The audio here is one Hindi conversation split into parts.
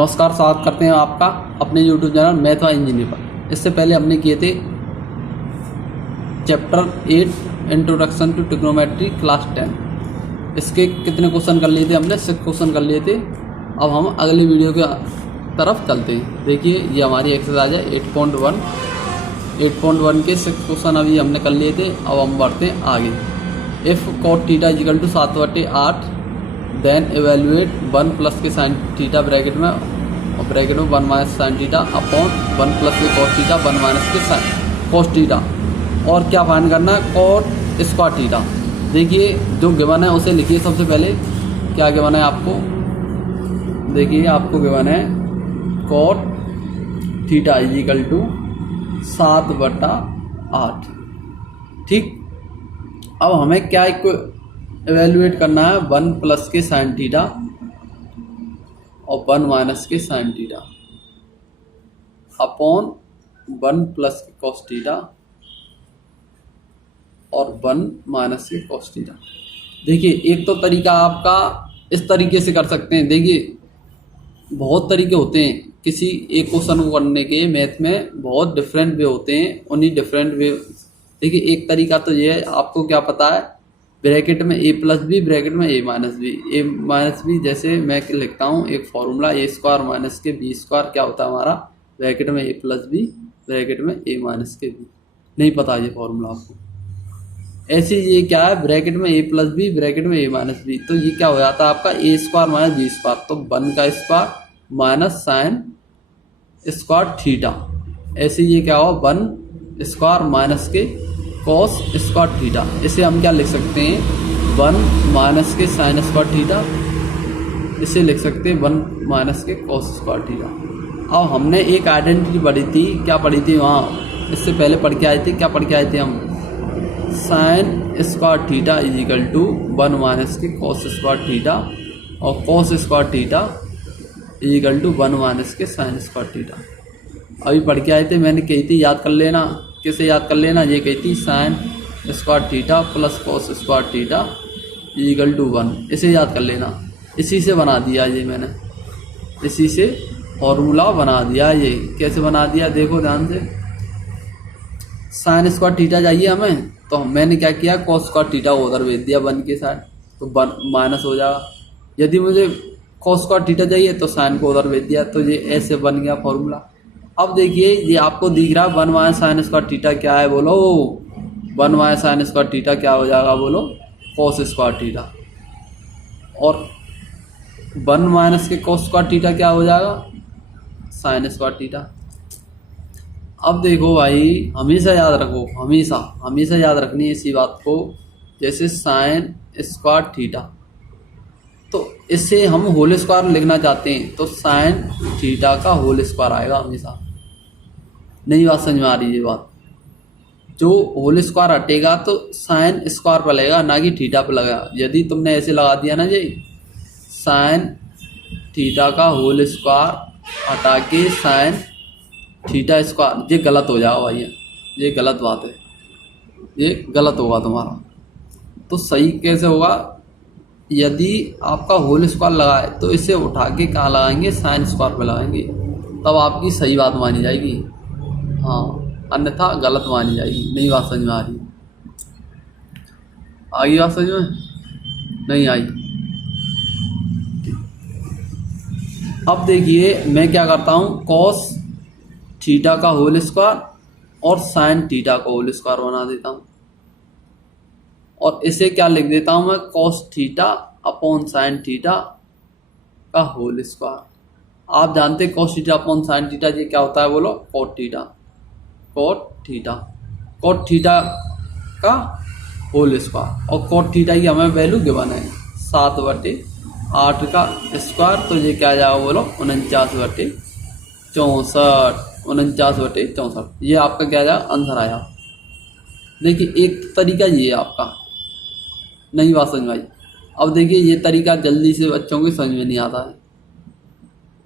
नमस्कार, स्वागत करते हैं आपका अपने YouTube चैनल मैथ व इंजीनियर पर। इससे पहले हमने किए थे chapter 8 introduction to trigonometry class 10। इसके कितने क्वेश्चन कर लिए थे हमने? 6 क्वेश्चन कर लिए थे। अब हम अगली वीडियो की तरफ चलते हैं। देखिए, ये हमारी एक्सरसाइज है 8.1 के 6 क्वेश्चन अभी हमने कर लिए थे। अब हम बढ़ते हैं आगे। If cot theta equal to 7/8 then evaluate 1 plus के साइन थीटा ब्रैकेट में 1 minus sine theta upon 1 plus के कॉस थीटा 1 माइनस के साइन कॉस थीटा। और क्या फाइंड करना है? Cot square theta. देखिए, जो गिवन है उसे लिखिए। सबसे पहले क्या गिवन है आपको? देखिए, आपको गिवन है कॉट थीटा इजिकल टू 7/8। ठीक, अब हमें क्या एवेल्यूएट करना है? 1 प्लस के साइन थीटा और 1 माइनस के साइन थीटा अपॉन 1 प्लस के कॉस थीटा और 1 माइनस के कॉस थीटा। देखिए, एक तो तरीका आपका इस तरीके से कर सकते हैं। देखिए, बहुत तरीके होते हैं किसी एक क्वेश्चन को करने के। मैथ में बहुत डिफरेंट वे होते हैं। उन्हीं डिफरेंट वे, देखिए, एक तरीका तो ये है, आपको क्या पता है, ब्रैकेट में a प्लस बी, ब्रैकेट में a minus B. a minus B जैसे मैं लिखता हूँ एक फॉर्मूला, a स्क्वायर माइनस के बी स्क्वायर क्या होता है हमारा, ब्रैकेट में a प्लस बी, ब्रैकेट में a माइनस के बी। नहीं पता ये फॉर्मूला आपको? ऐसे ये क्या है, ब्रैकेट में a प्लस बी, ब्रैकेट में a माइनस बी, तो ये क्या हो जाता है आपका a square minus B square, तो 1 का square minus sine square theta. ऐसे ये क्या हो, 1 स्क्वायर माइनस के कॉस स्क्वायर थीटा। इसे हम क्या लिख सकते हैं? 1 माइनस के साइन स्क्वायर थीटा। इसे लिख सकते हैं 1 माइनस के कॉस स्क्वायर थीटा। अब हमने एक आइडेंटिटी पढ़ी थी, क्या पढ़ी थी वहाँ? इससे पहले पढ़ के आए थे, क्या पढ़ के आए थे हम? Sine square theta equal to 1 minus के कॉस स्क्वायर थीटा और cos square theta equal to 1 minus के साइन स्क्वायर थीटा। अभी पढ़ के आए थे, मैंने कही थी, याद कर लेना। किसे याद कर लेना? ये कही थी sine square theta plus cos square theta equal to 1। इसे याद कर लेना। इसी से बना दिया ये मैंने, इसी से फॉर्मूला बना दिया। ये कैसे बना दिया देखो ध्यान से। साइन स्क्वायर थीटा चाहिए हमें, तो मैंने क्या किया, कॉस स्क्वायर थीटा को उधर भेज दिया 1 के साइड, तो 1 माइनस हो जाएगा। यदि मुझे कॉस स्क्वायर थीटा चाहिए तो साइन को उधर भेज दिया, तो ये ऐसे बन गया फॉर्मूला। अब देखिए, ये आपको दिख रहा है 1 माइनस साइन स्क्वायर थीटा क्या है बोलो? 1 माइनस साइन स्क्वायर थीटा क्या हो जाएगा बोलो? Cos square theta. और 1 माइनस के कॉस स्क्वायर थीटा क्या हो जाएगा? Sign square theta. अब देखो भाई, हमेशा याद रखो, हमेशा याद रखनी है इसी बात को। जैसे साइन स्क्वायर थीटा, तो इससे हम होल स्क्वायर लिखना चाहते हैं, तो साइन थीटा का होल स्क्वायर आएगा हमेशा। नहीं बात समझ में आ रही? ये बात, जो होल स्क्वायर हटेगा तो साइन स्क्वायर पर लगेगा, ना कि थीटा पर लगेगा। यदि तुमने ऐसे लगा दिया ना जी, साइन थीटा का होल स्क्वायर हटा के साइन थीटा स्क्वायर, ये गलत हो जाएगा भैया, ये गलत बात है, ये गलत होगा तुम्हारा। तो सही कैसे होगा? यदि आपका होल स्क्वायर लगाए तो इसे उठा के कहाँ लगाएंगे? साइन स्क्वायर पे लगाएंगे, तब आपकी सही बात मानी जाएगी। हाँ, अन्यथा गलत मानी जाएगी। नहीं बात समझ में आ रही? आई बात समझ में? नहीं आई? अब देखिए, मैं क्या करता हूँ, कॉस थीटा का होल स्क्वायर और साइन थीटा का होल स्क्वायर बना देता हूँ, और इसे क्या लिख देता हूँ मैं? Cos theta upon sine theta का होल स्क्वायर। आप जानते हैं cos theta upon sine theta ये क्या होता है बोलो? Cot theta. कॉट थीटा का होल स्क्वायर, और कॉट थीटा की हमें वैल्यू गिवन है 7/8 का स्क्वायर, तो ये क्या जाएगा बोलो? 49/64। 49/64, ये आपका क्या जाएगा? आंसर आया। देखिए, एक तरीका ये है आपका। नहीं बात समझ आई? अब देखिए, ये तरीका जल्दी से बच्चों को समझ में नहीं आता है।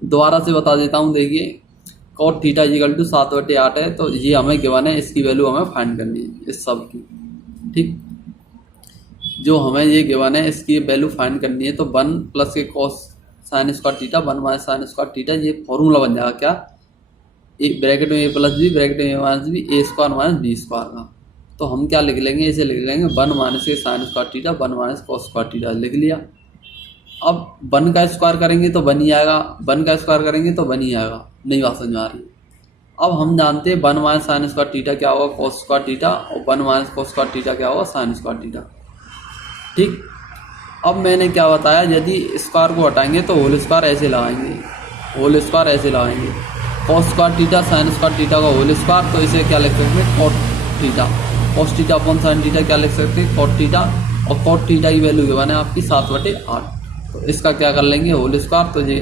दोबारा से बता देता हूँ। देखिए, कॉट थीटा इक्वल टू 7/8 है, तो ये हमें गिवन है, इसकी वैल्यू हमें फाइंड करनी है इस सब की। ठीक, जो हमें ये गिवन है इसकी वैल्यू फाइंड करनी है, तो 1 प्लस के cos sine square theta 1 minus sine square theta, ये फॉर्मूला बन जाएगा क्या, एक ब्रैकेट में ए प्लस बी ब्रैकेट में ए माइनस बी ए स्क्वायर माइनस बी स्क्वायर का। तो हम क्या लिख लेंगे, इसे लिख लेंगे 1 माइनस के sine square theta 1 minus cos square theta लिख लिया। अब 1 का स्क्वायर करेंगे तो 1 ही आएगा, 1 का स्क्वायर करेंगे तो 1 ही आएगा। नहीं बात समझ में आ रही। अब हम जानते हैं 1 माइनस साइन स्क्वायर थीटा क्या होगा, कॉस स्क्वायर थीटा, और 1 माइनस कॉस स्क्वायर थीटा क्या होगा, साइन स्क्वायर थीटा। ठीक, अब मैंने क्या बताया, यदि स्क्वायर को हटाएंगे तो होल स्क्वायर ऐसे लगाएंगे, होल स्क्वायर ऐसे लगाएंगे, cos square theta sine square theta का होल स्क्वायर, तो इसे क्या लिख सकते हैं, cot theta, cos theta upon sine theta क्या लिख सकते हैं, कॉट थीटा, और कॉट थीटा की वैल्यू क्या बने आपकी 7/8। तो इसका क्या कर लेंगे होल स्क्वायर, तो ये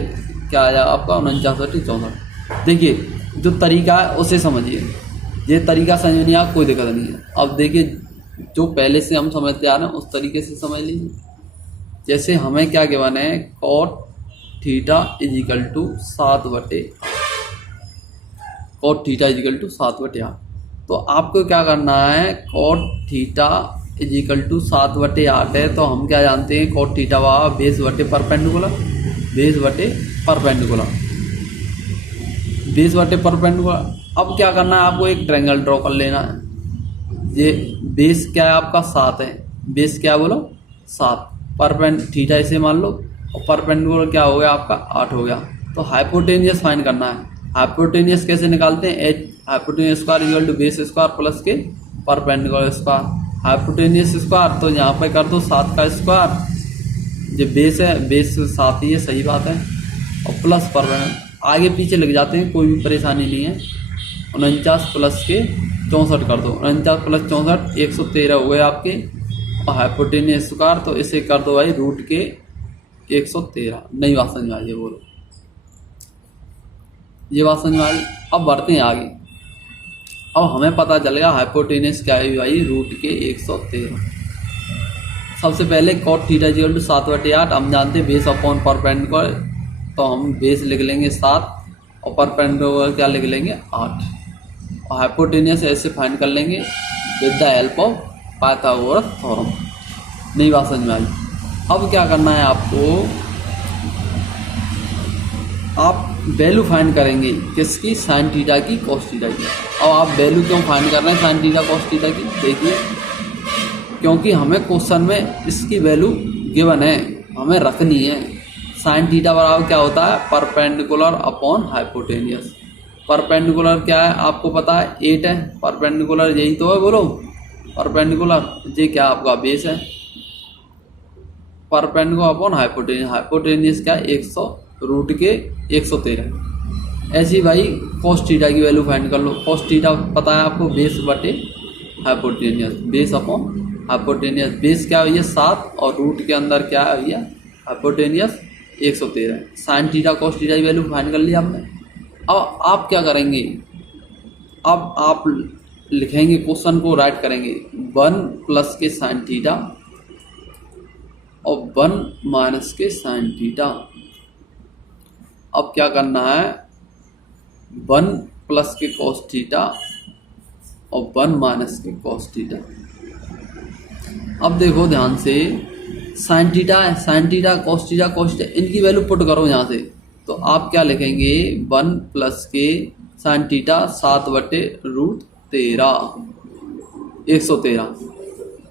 क्या आ जाएगा आपका 49/64। देखिए जो तरीका है उसे समझिए, ये तरीका समझ नहीं आया कोई दिक्कत नहीं है। अब देखिए जो पहले से हम समझते आ रहे हैं उस तरीके से समझ लीजिए। जैसे हमें क्या गिवन है, cot theta is equal to 7/8, cot theta is equal to 7/8। तो आपको क्या करना है, cot theta is equal to 7/8 है, तो हम क्या जानते हैं, कॉट थीटा हुआ बेस बटे परपेंडिकुलर, बेस बटे परपेंडिकुलर, बेस बटे परपेंडिकुलर। अब क्या करना है, आपको एक ट्रायंगल ड्रॉ कर लेना है। ये बेस क्या है आपका 7 है, बेस क्या बोलो 7, थीटा इसे मान लो, और परपेंडिकुलर क्या हो गया आपका 8 हो गया। तो हाइपोटेनियस फाइंड करना है। हाइपोटेनियस कैसे निकालते हैं, H hypotenuse square equal to base square plus के परपेंडिकुलर स्क्वायर। हाइपोटेनियस स्क्वायर तो यहाँ पे कर दो 7 का स्क्वायर, जो बेस है बेस 7 ही है, सही बात है, और प्लस परपेंडिकुलर, आगे पीछे लग जाते हैं कोई भी परेशानी नहीं है। 49 प्लस के 64 कर दो, 49 प्लस 64 113 हो गए आपके, और हाइपोटेनियस स्क्वायर तो इसे कर दो भाई रूट के 113। नई बात समझ में आई है, बोलो ये बात समझ में आई। अब बढ़ते हैं आगे। अब हमें पता चलेगा हाइपोटेनियस क्या है भाई, रूट के 113। सबसे पहले कॉट थीटा इक्वल टू 7/8, हम जानते हैं बेस अपॉन परपेंडिकुलर, तो हम बेस लिख लेंगे 7 और परपेंडिकुलर क्या लिख लेंगे 8, और हाइपोटेनियस ऐसे फाइंड कर लेंगे with the help of Pythagoras theorem. नई बात समझ में आई। अब क्या करना है आपको, आप वैल्यू फाइंड करेंगे किसकी, साइन थीटा की कॉस थीटा की। अब आप वैल्यू क्यों फाइंड कर रहे हैं साइन थीटा कॉस थीटा की, देखिए क्योंकि हमें क्वेश्चन में इसकी वैल्यू गिवन है, हमें रखनी है। साइन थीटा बराबर क्या होता है, परपेंडिकुलर अपॉन हाइपोटेनियस। परपेंडिकुलर क्या है आपको पता है 8 है, परपेंडिकुलर यही तो है, बोलो परपेंडिकुलर, ये क्या आपका बेस है, परपेंडिकुलर अपॉन हाइपोटेनियस, हाइपोटेनियस क्या 100 रूट के 113। ऐसी भाई कॉस थीटा की वैल्यू फाइंड कर लो। कॉस थीटा पता है आपको बेस बटे hypotenuse, base upon hypotenuse, base क्या है 7 और रूट के अंदर क्या है भैया hypotenuse 113। Sine theta cos theta की वैल्यू फाइंड कर लिया आपने। अब आप क्या करेंगे, अब आप लिखेंगे क्वेश्चन को राइट करेंगे 1 प्लस के साइन थीटा और 1 माइनस के साइन थीटा। अब क्या करना है 1 प्लस के कॉस थीटा और 1 माइनस के कॉस थीटा। अब देखो ध्यान से, साइन थीटा है, sine theta cos theta cos theta, इनकी वैल्यू पुट करो यहाँ से। तो आप क्या लिखेंगे 1 प्लस के साइन थीटा 7/√13 113,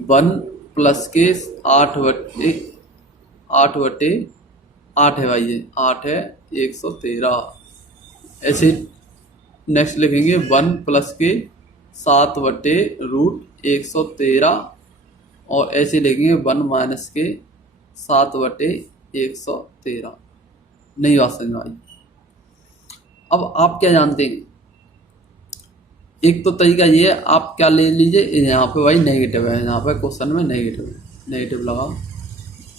1 प्लस के 8/8 है भाई, ये 8 है 113। ऐसे नेक्स्ट लिखेंगे 1 प्लस के 7/√113 और ऐसे लिखेंगे 1 माइनस के 7/113। नहीं बात समझ में आई। अब आप क्या जानते हैं, एक तो तरीका ये है, आप क्या ले लीजिए, यहाँ पे भाई नेगेटिव है, यहाँ पे क्वेश्चन में नेगेटिव है, नेगेटिव लगाओ।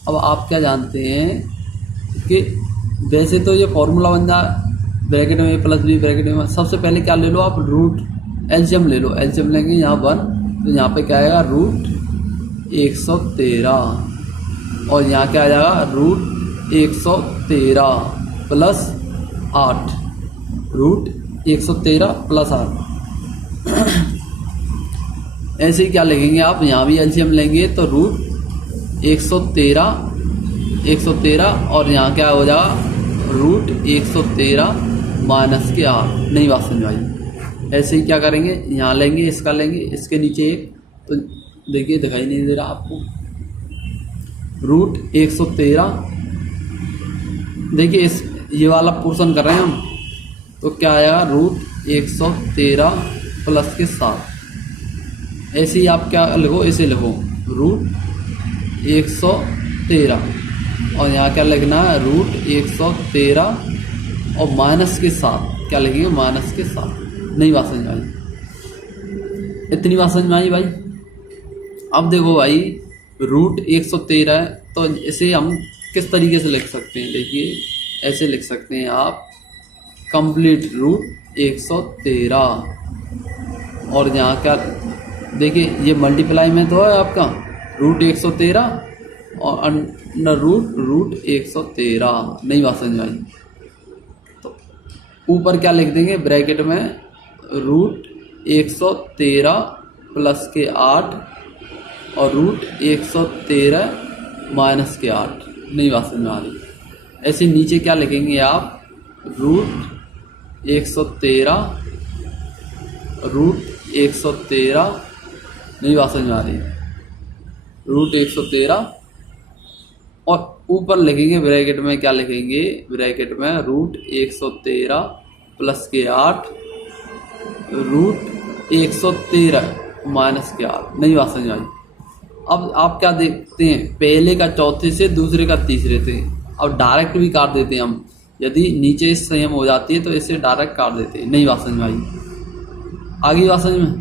अब आप क्या जानते हैं कि वैसे तो ये फॉर्मूला बन जाए ब्रैकेट में ए प्लस बी ब्रैकेट में, सबसे पहले क्या ले लो आप, रूट एलसीएम ले लो। एलसीएम लेंगे यहाँ 1 तो यहाँ पे क्या आएगा √113 और यहाँ क्या आ जाएगा √113 प्लस 8, √113 प्लस 8। ऐसे ही क्या लिखेंगे आप, यहाँ भी एलसीएम लेंगे तो √113 113 और यहाँ क्या हो जाएगा रूट 113 माइनस के 8। नई बात समझ आई। ऐसे ही क्या करेंगे, यहाँ लेंगे, इसका लेंगे, इसके नीचे एक, तो देखिए दिखाई नहीं दे रहा आपको, रूट 113। देखिए इस ये वाला पोर्शन कर रहे हैं हम, तो क्या आएगा रूट 113 प्लस के 7। ऐसे ही आप क्या लिखो, ऐसे लिखो रूट 113 और यहाँ क्या लिखना है रूट 113 और माइनस के 7। क्या लिखेंगे माइनस के 7। नई बात समझ में आई? इतनी बात समझ में आई भाई? अब देखो भाई रूट 113 है तो इसे हम किस तरीके से लिख सकते हैं, देखिए ऐसे लिख सकते हैं आप कंप्लीट रूट 113 और यहाँ क्या देखिए ये मल्टीप्लाई में तो है आपका रूट 113 और अंडर रूट 113। नई बात समझ में आई? तो ऊपर क्या लिख देंगे ब्रैकेट में रूट 113 प्लस के 8 और रूट 113 माइनस के 8। नई बात समझ में आ रही? ऐसे नीचे क्या लिखेंगे आप रूट 113 नई बात समझ में आ रही है रूट 113 और ऊपर लिखेंगे ब्रैकेट में क्या लिखेंगे ब्रैकेट में रूट 113 प्लस के 8 रूट 113 माइनस के 8। नई बात समझ आई? अब आप क्या देखते हैं पहले का चौथे से दूसरे का तीसरे से, अब डायरेक्ट भी काट देते हैं हम, यदि नीचे सेम हो जाती है तो इसे डायरेक्ट काट देते हैं। नई बात समझ में आई? आगे बात समझ में?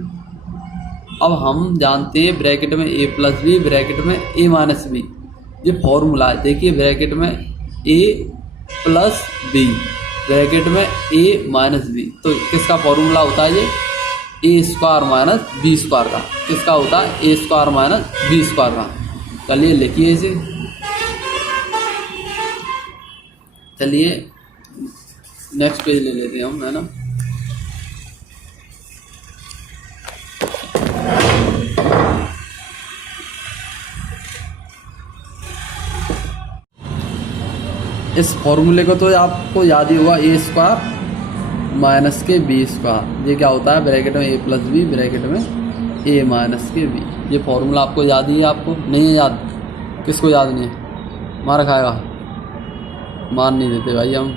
अब हम जानते हैं ब्रैकेट में a प्लस बी ब्रैकेट में a माइनस बी, ये फॉर्मूला है। देखिए ब्रैकेट में a प्लस बी ब्रैकेट में a माइनस बी, तो किसका फॉर्मूला होता है ये ए स्क्वायर माइनस बी स्क्वायर का। किसका होता है ए स्क्वायर माइनस बी स्क्वायर का। चलिए लिखिए इसे, चलिए नेक्स्ट पेज ले लेते हैं हम, है ना। इस फॉर्मूले को तो आपको याद ही होगा ए स्क्वायर माइनस के बी स्क्वायर। ये क्या होता है ब्रैकेट में ए प्लस बी ब्रैकेट में ए माइनस के बी। ये फॉर्मूला आपको याद ही है? आपको नहीं है याद? किसको याद नहीं है? मार खाएगा, मान नहीं देते भाई हम।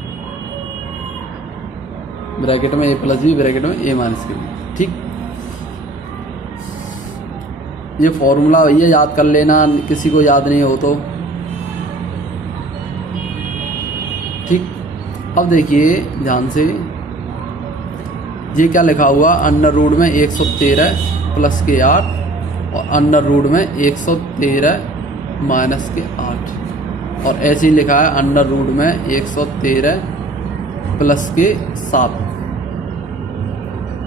ब्रैकेट में ए प्लस बी ब्रैकेट में ए माइनस के बी, ठीक। ये फॉर्मूला भैया याद कर लेना, किसी को याद नहीं हो तो, ठीक। अब देखिए ध्यान से, ये क्या लिखा हुआ अंडर रूट में 113 प्लस के 8 और अंडर रूट में 113 माइनस के 8 और ऐसे ही लिखा है अंडर रूट में 113 प्लस के 7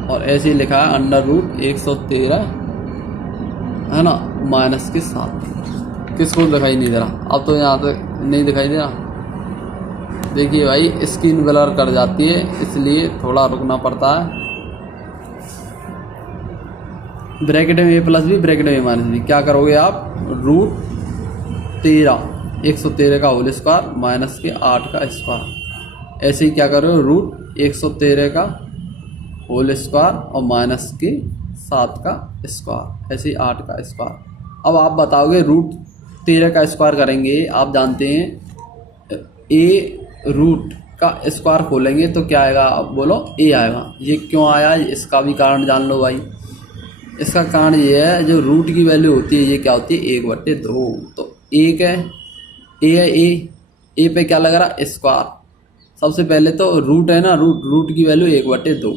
और ऐसे ही लिखा है अंडर रूट 113 है ना माइनस के 7। किसको दिखाई नहीं दे रहा? अब तो यहाँ तक नहीं दिखाई दे रहा। देखिए भाई स्क्रीन ब्लर कर जाती है इसलिए थोड़ा रुकना पड़ता है। ब्रैकेट में ए प्लस बी ब्रैकेट में ए माइनस बी, क्या करोगे आप रूट 113 का होल स्क्वायर माइनस के 8 का स्क्वायर। ऐसे ही क्या करोगे रूट 113 का होल स्क्वायर और माइनस के 7 का स्क्वायर, ऐसे ही 8 का स्क्वायर। अब आप बताओगे रूट 13 का स्क्वायर करेंगे, आप जानते हैं ए रूट का स्क्वायर खोलेंगे तो क्या आएगा? आप बोलो ए आएगा। ये क्यों आया इसका भी कारण जान लो भाई। इसका कारण ये है जो रूट की वैल्यू होती है ये क्या होती है 1/2। तो एक है ए है ए पे क्या लग रहा स्क्वायर। सबसे पहले तो रूट है ना, रूट की वैल्यू 1/2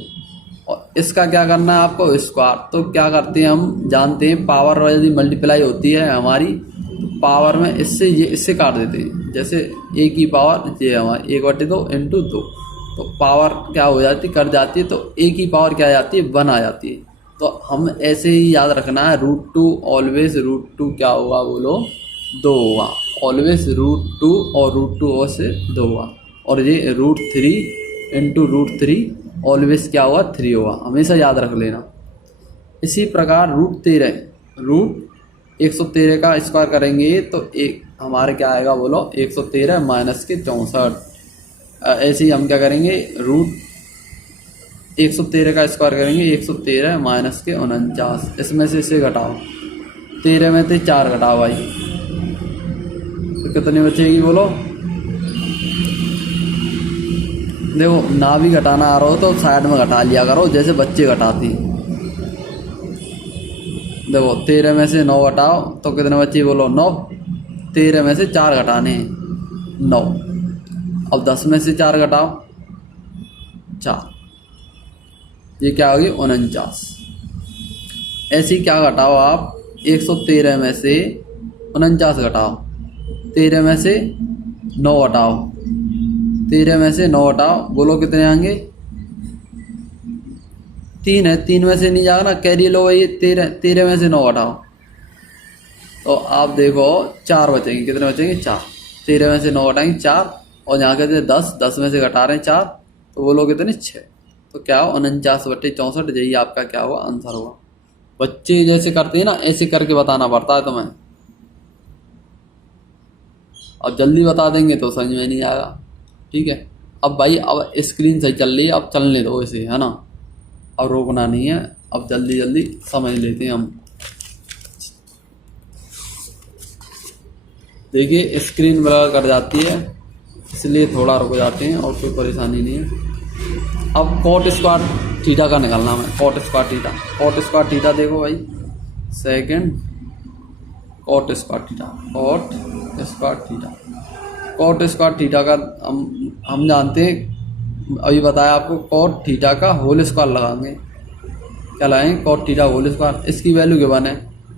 और इसका क्या करना है आपको स्क्वायर। तो क्या करते हैं हम जानते हैं पावर यदि मल्टीप्लाई होती है हमारी पावर में इससे ये इससे काट देते हैं। जैसे ए की पावर ये हमारी 1/2 इंटू 2 तो पावर क्या हो जाती कट जाती है, तो ए की पावर क्या आ जाती है 1 आ जाती है। तो हम ऐसे ही याद रखना है √2 ऑलवेज √2 क्या होगा बोलो 2 होगा। ऑलवेज √2 और √2 से 2 होगा और ये √3 इंटू √3 ऑलवेज क्या होगा 3 होगा, हमेशा याद रख लेना। इसी प्रकार √13 रूट 113 का स्क्वायर करेंगे तो एक हमारे क्या आएगा बोलो 113 माइनस के 64। ऐसे ही हम क्या करेंगे रूट 113 का स्क्वायर करेंगे 113 माइनस के 49। इसमें से इसे घटाओ 13 में से 4 घटाओ भाई तो कितनी बचेगी बोलो। देखो ना भी घटाना आ रहा हो तो साइड में घटा लिया करो जैसे बच्चे घटाती। देखो 13 में से 9 घटाओ तो कितने बच्चे बोलो 9। 13 में से 4 घटाने 9। अब 10 में से 4 घटाओ 4, ये क्या होगी 49। ऐसे ही क्या घटाओ आप 113 में से 49 घटाओ, 13 में से 9 घटाओ, 13 में से 9 हटाओ, बोलो कितने आएंगे 3 है। 3 में से नहीं जाएगा ना, कैरी लो भाई 13 में से 9 हटाओ तो आप देखो 4 बचेंगे। कितने बचेंगे 4। 13 में से 9 हटाएंगे 4 और यहाँ कहते 10 में से घटा रहे हैं 4 तो बोलो कितने 6। तो क्या हो 49/64। यही आपका क्या हुआ आंसर हुआ। बच्चे जैसे करते हैं ना ऐसे करके बताना पड़ता है तुम्हें। अब जल्दी बता देंगे तो समझ में नहीं आएगा। ठीक है अब भाई अब स्क्रीन सही चल रही है, अब चलने दो इसे, है ना। अब रोकना नहीं है, अब जल्दी जल्दी समझ लेते हैं हम। देखिए स्क्रीन ब्लर कर जाती है इसलिए थोड़ा रुक जाते हैं और कोई परेशानी नहीं है। अब कॉट स्क्वायर थीटा का निकालना है। कॉट स्क्वायर थीटा देखो भाई सेकंड कॉट स्क्वायर थीटा का हम जानते हैं, अभी बताया आपको कॉट थीटा का होल स्क्वायर लगाएंगे। क्या लगाएंगे कॉट थीटा होल स्क्वायर। इसकी वैल्यू गिवन है,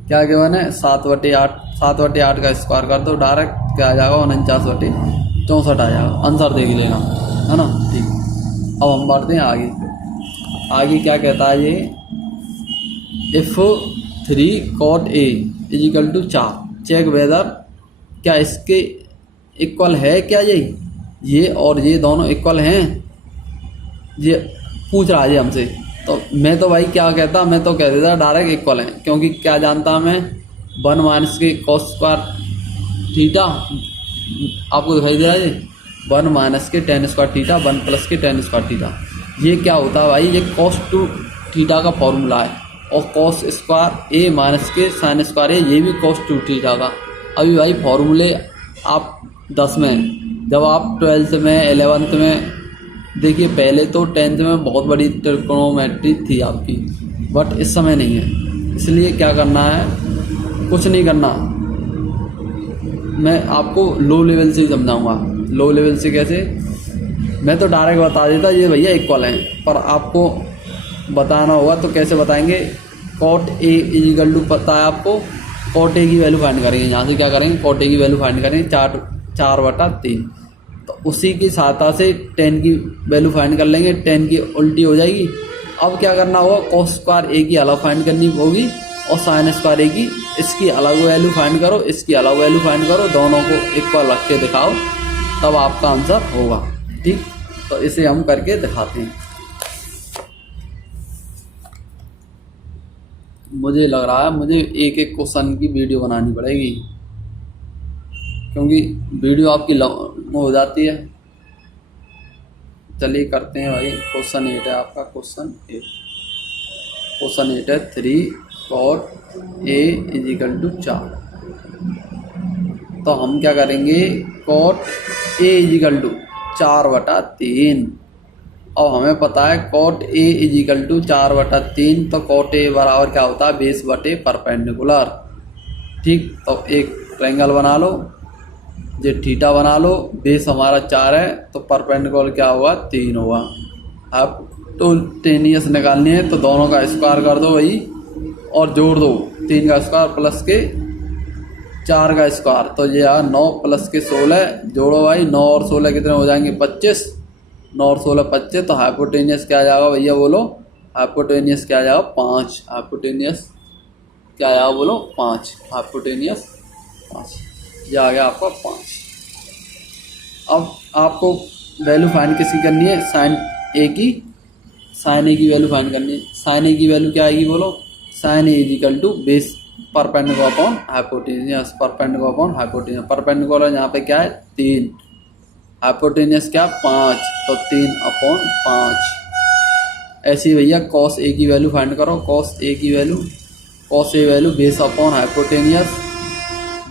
क्या गिवन है 7/8। 7/8 का स्क्वायर कर दो डायरेक्ट क्या आ जाएगा 49/64 आ जाएगा। आंसर देख लेना, है ना। ठीक अब हम बढ़ते हैं आगे क्या कहता है ये if 3 cot A = 4 check whether क्या इसके इक्वल है। क्या ये और ये दोनों इक्वल हैं, ये पूछ रहा है हमसे। तो मैं तो भाई क्या कहता, मैं तो कह देता डायरेक्ट इक्वल है, क्योंकि क्या जानता मैं 1 माइनस के cos स्क्वायर थीटा आपको दिखाई दे रहा है 1 माइनस के tan स्क्वायर थीटा 1 प्लस के tan स्क्वायर थीटा। ये क्या होता है भाई, ये cos 2 थीटा का फॉर्मूला है और cos स्क्वायर A माइनस के sin स्क्वायर है, ये भी cos 2 थीटा का। अभी भाई फॉर्मूले आप 10 में, जब आप 12th में 11th में देखिए, पहले तो 10th में बहुत बड़ी ट्रिग्नोमेट्री थी आपकी, बट इस समय नहीं है। इसलिए क्या करना है, कुछ नहीं करना, मैं आपको लो लेवल से ही समझाऊंगा। लो लेवल से कैसे, मैं तो डायरेक्ट बता देता ये भैया इक्वल हैं, पर आपको बताना होगा तो कैसे बताएंगे। cot A = पता है आपको, cot A की वैल्यू फाइंड करेंगे। यहाँ से क्या करेंगे cot A की वैल्यू फाइंड करेंगे 4/3। तो उसी की सहायता से tan की वैल्यू फाइंड कर लेंगे, tan की उल्टी हो जाएगी। अब क्या करना होगा, cos स्क्वायर A की अलग फाइंड करनी होगी और sin स्क्वायर A की, इसकी अलग वैल्यू फाइंड करो, इसकी अलग वैल्यू फाइंड करो, दोनों को इक्वल रख के दिखाओ, तब आपका आंसर होगा। ठीक, तो इसे हम करके दिखाते हैं। मुझे लग रहा है मुझे एक एक क्वेश्चन की वीडियो बनानी पड़ेगी, क्योंकि वीडियो आपकी हो जाती है। चलिए करते हैं भाई। क्वेश्चन 8 है आपका, क्वेश्चन 8 है 3 cot A = 4। तो हम क्या करेंगे, cot A = 4/3। अब हमें पता है cot A = 4/3, तो cot A बराबर क्या होता है बेस बटे परपेंडिकुलर। ठीक, तो एक ट्रायंगल बना लो, ये थीटा बना लो, बेस हमारा 4 है तो परपेंडिकुलर क्या हुआ 3 हुआ। अब तो टेनियस निकालनी है तो दोनों का स्क्वायर कर दो भाई और जोड़ दो, 3 का स्क्वायर प्लस के 4 का स्क्वायर, तो ये आ 9 प्लस के 16, जोड़ो भाई 9 और 16 कितने हो जाएंगे 25, 9 और 16 25। तो हाइपोटेनियस क्या आ जाएगा भैया बोलो, हाइपोटेनियस क्या आ जाएगा 5, हाइपोटेनियस क्या आ जाएगा बोलो 5, हाइपोटेनियस 5, ये आ गया आपका 5। अब आपको वैल्यू फाइंड किसकी करनी है, साइन ए की वैल्यू फाइंड करनी है। साइन ए की वैल्यू क्या आएगी बोलो, साइन ए = base perpendicular upon hypotenuse, perpendicular upon hypotenuse. Perpendicular यहाँ पे क्या है 3, हाइपोटेन्यूस क्या 5, तो 3/5। ऐसे ही भैया कॉस ए की वैल्यू फाइंड करो, कॉस ए की value, cos A value base upon hypotenuse,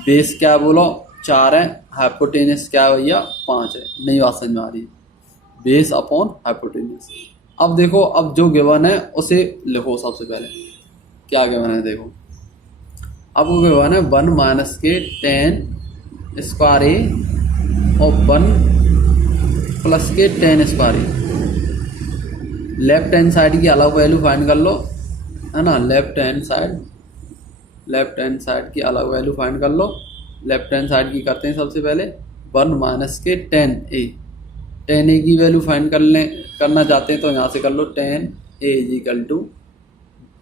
base क्या बोलो 4 है, हाइपोटेन्यूस क्या है भैया 5 है। नहीं बात समझ में आ रही, बेस अपॉन हाइपोटेन्यूस। अब देखो, अब जो गिवन है उसे लिखो। सबसे पहले क्या गिवन है देखो, अब वो गिवन है 1 माइनस के tan स्क्वायर ए और 1 प्लस के tan स्क्वायर ए। लेफ्ट हैंड साइड की अलग वैल्यू फाइंड कर लो, है ना। लेफ्ट हैंड साइड की अलग वैल्यू फाइंड कर लो। लेफ्ट हैंड साइड की करते हैं सबसे पहले 1 माइनस के tan ए। tan ए की वैल्यू फाइंड करना चाहते हैं तो यहाँ से कर लो tan A is equal to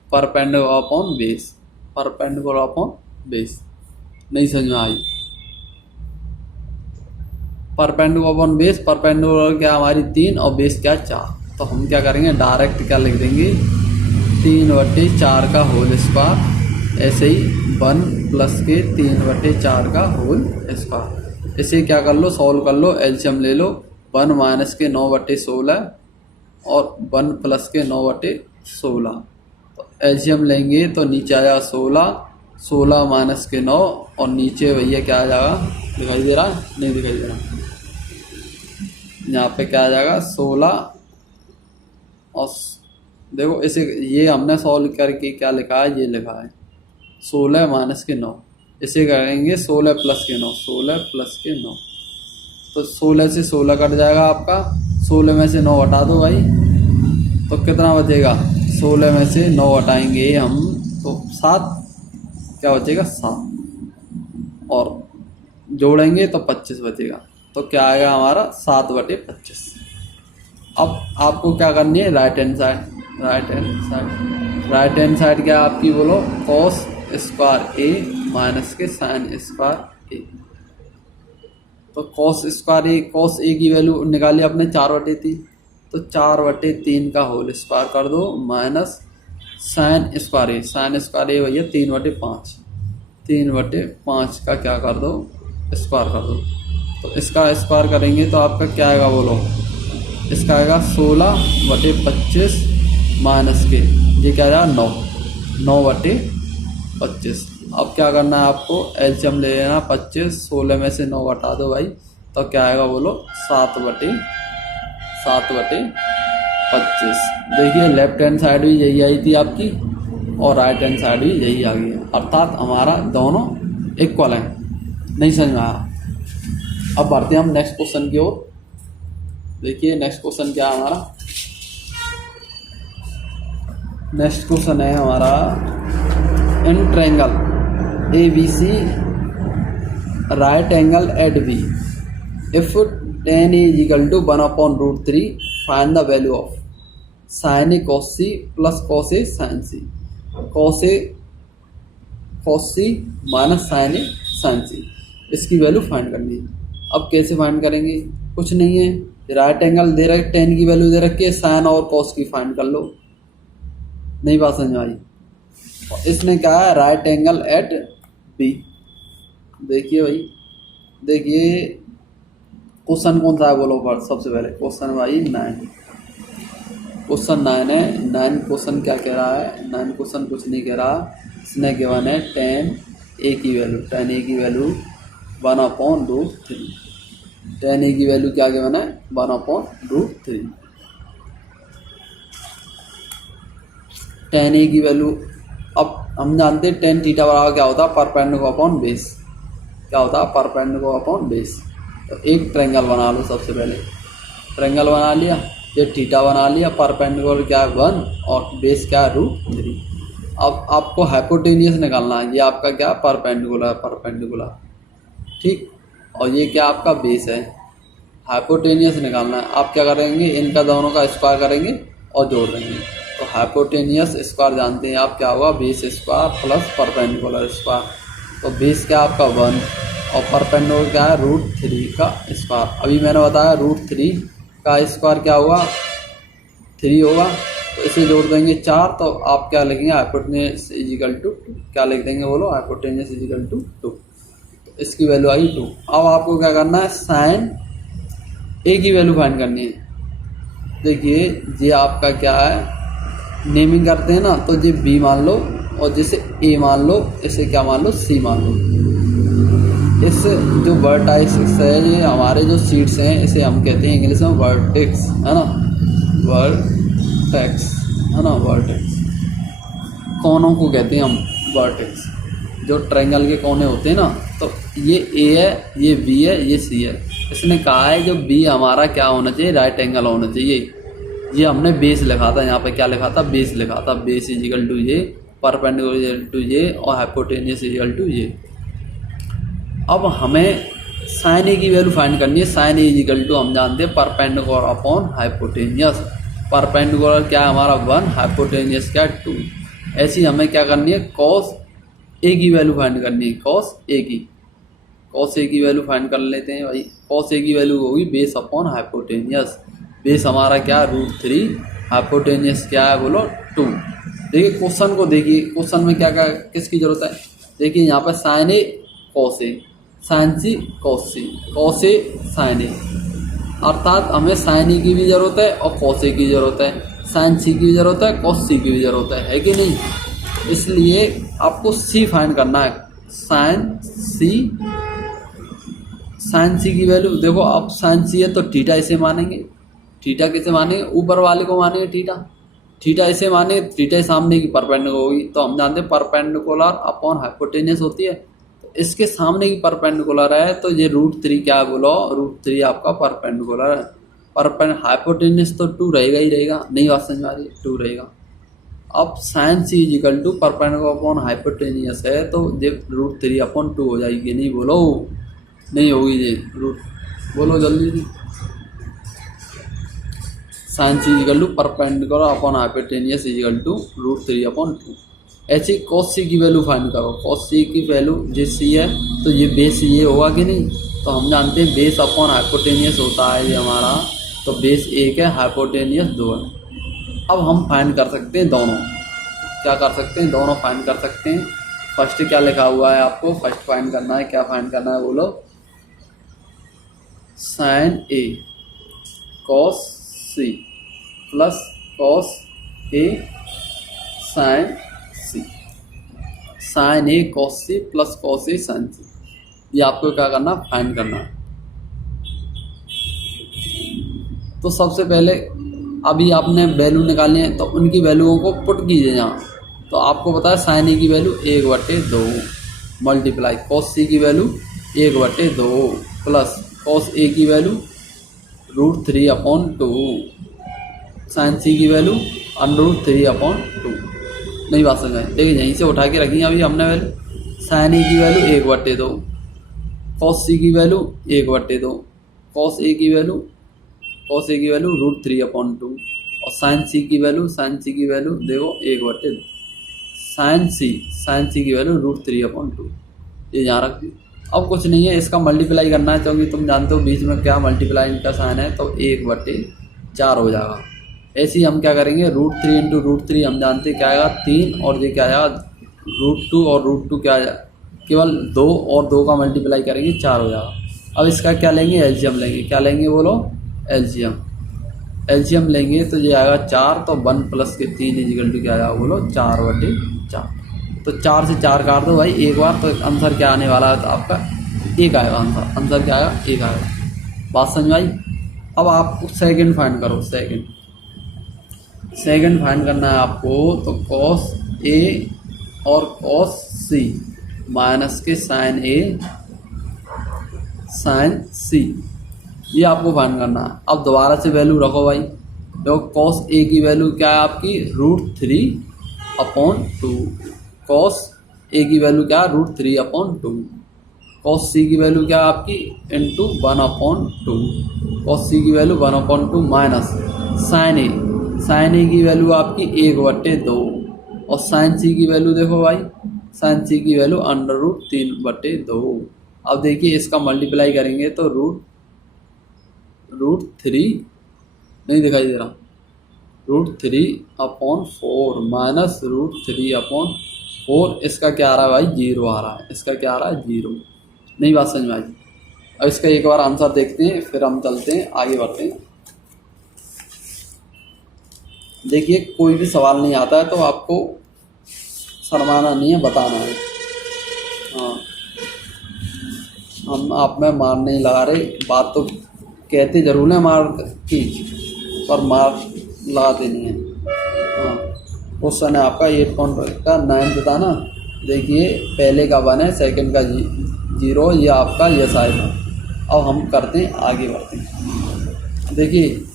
perpendicular upon base, perpendicular upon base. नहीं समझ में आई, परपेंडिकुलर अपॉन बेस, परपेंडिकुलर क्या हमारी 3 और बेस क्या 4। तो हम क्या करेंगे डायरेक्ट क्या लिख देंगे 3/4 का होल स्क्वायर, ऐसे ही 1 प्लस के 3/4 का होल स्क्वायर। इसे क्या कर लो सॉल्व कर लो, एलसीएम ले लो। 1 माइनस के 9/16 और 1 प्लस के 9/16। तो एलसीएम लेंगे तो नीचे आ जाएगा 16, 16 माइनस के 9 और नीचे भैया क्या आ जाएगा, दिखाई दे रहा है नहीं दिखाई दे रहा, यहाँ पे क्या आ जाएगा 16। और देखो इसे ये हमने सॉल्व करके क्या लिखा है, ये लिखा है 16 माइनस के 9। इसे करेंगे 16 प्लस के 9, 16 प्लस के 9। तो 16 से 16 कट जाएगा आपका, 16 में से 9 हटा दो भाई, तो कितना बचेगा 16 में से 9 हटाएंगे हम तो 7, क्या बचेगा 7, और जोड़ेंगे तो 25 बचेगा। तो क्या आएगा हमारा 7/25। अब आपको क्या करनी है right hand side, right hand side क्या आपकी बोलो कॉस स्क्वायर ए माइनस के साइन स्क्वायर ए। तो cos square A, cos A की वैल्यू निकाली आपने 4/3, तो 4/3 का होल स्क्वायर कर दो माइनस साइन स्क्वायर ए, साइन स्क्वायर ए भैया 3/5, 3/5 का क्या कर दो स्क्वायर कर दो। तो इसका स्क्वायर करेंगे तो आपका क्या आएगा बोलो, इसका आएगा 16/25 माइनस के ये क्या आएगा 9/25। अब क्या करना है आपको एलसीएम ले लेना 25, 16 में से 9 हटा दो भाई, तो क्या आएगा बोलो 7/25। देखिए लेफ्ट हैंड साइड भी यही आई थी आपकी और राइट हैंड साइड भी यही आ गई है, अर्थात हमारा दोनों इक्वल है। नहीं समझ में आया, अब बढ़ते हैं हम नेक्स्ट क्वेश्चन की ओर। देखिए नेक्स्ट क्वेश्चन क्या है हमारा, नेक्स्ट क्वेश्चन है हमारा in triangle ABC right angle at B if tan A is equal to 1/√3 find the value of sin A cos C plus cos A sin C, cos C minus sin A sin C, इसकी वैल्यू फाइंड करनी है। अब कैसे फाइंड करेंगे, कुछ नहीं है, राइट एंगल दे रखे, tan की वैल्यू दे रखी है, साइन और कॉस की फाइंड कर लो। नहीं बात समझ में आई, इसने कहा है राइट एंगल एट बी। देखिए भाई, देखिए क्वेश्चन कौन सा है बोलो पर सबसे पहले क्वेश्चन भाई 9, क्वेश्चन 9 है। 9 क्वेश्चन क्या कह रहा है, 9 क्वेश्चन कुछ नहीं कह रहा, इसने गिवन है tan A की वैल्यू, tan A की वैल्यू 1/√3, tan A की वैल्यू क्या गिवन है 1/√3। tan A की वैल्यू, अब हम जानते हैं tan थीटा बराबर क्या होता है परपेंडिकुलर अपॉन बेस, क्या होता है परपेंडिकुलर अपॉन बेस। तो एक ट्रायंगल बना लो, सबसे पहले ट्रायंगल बना लिया, ये थीटा बना लिया, परपेंडिकुलर क्या है 1 और बेस क्या है √3। अब आपको हाइपोटेनियस निकालना है, ये आपका क्या परपेंडिकुलर, परपेंडिकुलर ठीक, और ये क्या आपका बेस है, हाइपोटेनियस निकालना है। आप क्या करेंगे, इनका दोनों का स्क्वायर करेंगे और जोड़ देंगे। तो हाइपोटेनियस स्क्वायर जानते हैं आप क्या होगा, base square plus perpendicular square. तो बेस क्या आपका 1 और परपेंडिकुलर क्या है √3 का स्क्वायर। अभी मैंने बताया √3 का स्क्वायर क्या होगा 3 होगा, तो इसे जोड़ देंगे 4, तो आप क्या लिखेंगे, हाइपोटेन्यूस इज इक्वल टू 2। क्या लिख देंगे बोलो, हाइपोटेन्यूस इज इक्वल टू 2। तो इसकी वैल्यू आई 2। अब आपको क्या करना है, साइन ए की वैल्यू फाइंड करनी है। देखिए ये आपका क्या है, नेमिंग करते हैं ना, तो ये बी मान लो और जैसे ए मान लो, इसे क्या मान लो, सी मान लो। इस जो वर्टेक्स है, ये हमारे जो सीड्स हैं, इसे हम कहते हैं इंग्लिश में वर्टेक्स, है ना, वर्टेक्स, है ना, वर्टेक्स। कोनों को कहते हैं हम वर्टेक्स, जो ट्रायंगल के कोने होते हैं ना। तो ये ए है, ये बी है, ये सी है। इसने कहा है जो बी हमारा क्या होना चाहिए, राइट एंगल होना चाहिए। ये हमने बेस लिखा था, यहाँ पे क्या लिखा था, बेस लिखा था। बेस इज इक्वल टू ये, परपेंडिकुलर टू ये और हाइपोटेन्यूस इज इक्वल टू ये। अब हमें साइन ए की वैल्यू फाइंड करनी है। Sine A is equal to हम जानते हैं परपेंडिकुलर अपॉन हाइपोटेन्यूस। परपेंडिकुलर क्या है हमारा 1, हाइपोटेन्यूस क्या 2। ऐसी हमें क्या करनी है, कॉस ए की वैल्यू फाइंड करनी है। कॉस ए की, कॉस ए की वैल्यू फाइंड कर लेते हैं भाई। कॉस ए की वैल्यू होगी बेस अपॉन हाइपोटेन्यूस। बेस हमारा क्या, √3, हाइपोटेन्यूस क्या है बोलो 2। देखिए क्वेश्चन को देखिए, क्वेश्चन में क्या क्या किसकी जरूरत है। देखिए यहाँ पर sign A cos A, sign C cos C, cos A sign ए, अर्थात हमें साइन ए की भी ज़रूरत है और कॉस ए की ज़रूरत है, साइन सी की भी ज़रूरत है, कॉस सी की भी ज़रूरत है कि नहीं। इसलिए आपको सी फाइंड करना है। साइन सी, साइन सी की वैल्यू देखो, आप साइन सी है तो थीटा इसे मानेंगे। थीटा किसे मानेंगे, ऊपर वाले को मानेंगे थीटा। थीटा इसे मानेंगे, थीटा सामने की परपेंडिकुलर होगी। तो हम जानते हैं परपेंडिकुलर अपॉन हाइपोटेन्यूस होती है। तो इसके सामने की परपेंडिकुलर है, तो ये √3 क्या बोलो, √3 आपका परपेंडिकुलर है। हाइपोटेन्यूस तो 2 रहेगा ही रहेगा, नहीं बात समझ में आ रही, 2 रहेगा। अब sine C is equal to perpendicular upon hypotenuse है, तो ये √3 अपॉन 2 हो जाएगी। नहीं बोलो, नहीं होगी ये बोलो जल्दी जी। Sine C equal to perpendicular upon hypotenuse is equal to √3 upon 2। ऐसे कॉस सी की वैल्यू फाइंड करो। कॉस सी की वैल्यू जे सी है, तो ये बेस ये होगा कि नहीं। तो हम जानते हैं बेस अपॉन हाइपोटेन्यूस होता है ये हमारा, तो बेस 1 है, हाइपोटेन्यूस 2 है। अब हम फाइंड कर सकते हैं दोनों, क्या कर सकते हैं, दोनों फाइंड कर सकते हैं। फर्स्ट क्या लिखा हुआ है, आपको फर्स्ट फाइंड करना है। क्या फाइंड करना है बोलो, sign A cos C plus cos A sign C. Sign A cos C plus cos A sign सी, ये आपको क्या करना, फाइंड करना है। तो सबसे पहले अभी आपने वैल्यू निकाली है, तो उनकी वैल्यूओं को पुट कीजिए यहाँ। तो आपको पता है साइन ए की वैल्यू 1/2 मल्टीप्लाई कॉस सी की वैल्यू 1/2 प्लस कॉस ए की वैल्यू √3 अपॉन 2, साइन सी की वैल्यू √3/2। नहीं बात समझ में, देखिए यहीं से उठा के रखी अभी हमने वैल्यू। साइन ए की वैल्यू 1/2, कॉस सी की वैल्यू 1/2, कॉस ए की वैल्यू √3/2 और साइन सी की वैल्यू देखो 1/2। साइन सी की वैल्यू √3/2, ये यहाँ रख दी। अब कुछ नहीं है, इसका मल्टीप्लाई करना है, क्योंकि तुम जानते हो बीच में क्या मल्टीप्लाई का साइन है, तो 1/4 हो जाएगा। ऐसे ही हम क्या करेंगे, √3 इंटू √3 हम जानते हैं क्या आएगा 3, और ये क्या आएगा √2 और √2 क्या आएगा, केवल 2 और 2 का मल्टीप्लाई करेंगे 4 हो जाएगा। अब इसका क्या लेंगे, एलसीएम लेंगे। क्या लेंगे बोलो, एलसीएम लेंगे, तो ये आएगा 4, तो 1 प्लस के 3 इजिकल टू क्या आएगा बोलो 4/4। तो 4 से 4 काट दो भाई एक बार, तो आंसर क्या आने वाला है, तो आपका 1 आएगा आंसर क्या आएगा, 1 आएगा। बात समझ आई। अब आप सेकंड फाइंड करो। सेकंड फाइंड करना है आपको, तो कॉस ए और कॉस सी माइनस के साइन ए साइन सी, ये आपको फाइंड करना है। अब दोबारा से वैल्यू रखो भाई। देखो कॉस ए की वैल्यू क्या है आपकी √3/2, कॉस ए की वैल्यू क्या है √3/2, कॉस सी की वैल्यू क्या है आपकी इंटू 1/2, कॉस सी की वैल्यू 1/2 माइनस साइन ए की वैल्यू आपकी 1/2 और साइन सी की वैल्यू देखो भाई, साइन सी की वैल्यू √3/2। अब देखिए इसका मल्टीप्लाई करेंगे तो √3 नहीं दिखाई दे रहा, √3/4 माइनस √3/4। इसका क्या आ रहा है भाई? 0 आ रहा है। इसका क्या आ रहा है? 0। नहीं बात समझ में आई? अब इसका एक बार आंसर देखते हैं, फिर हम चलते हैं आगे बढ़ते हैं। देखिए, कोई भी सवाल नहीं आता है तो आपको शर्माना नहीं है, बताना है। हाँ, हम आप में मार नहीं लगा रहे, बात तो कहते जरूर है मार की, पर मार लगाते नहीं है। हाँ, क्वेश्चन है आपका 8.9 था ना। देखिए, पहले का 1 है, सेकंड का 0, ये आपका यस आएगा। अब हम करते हैं, आगे बढ़ते हैं। देखिए,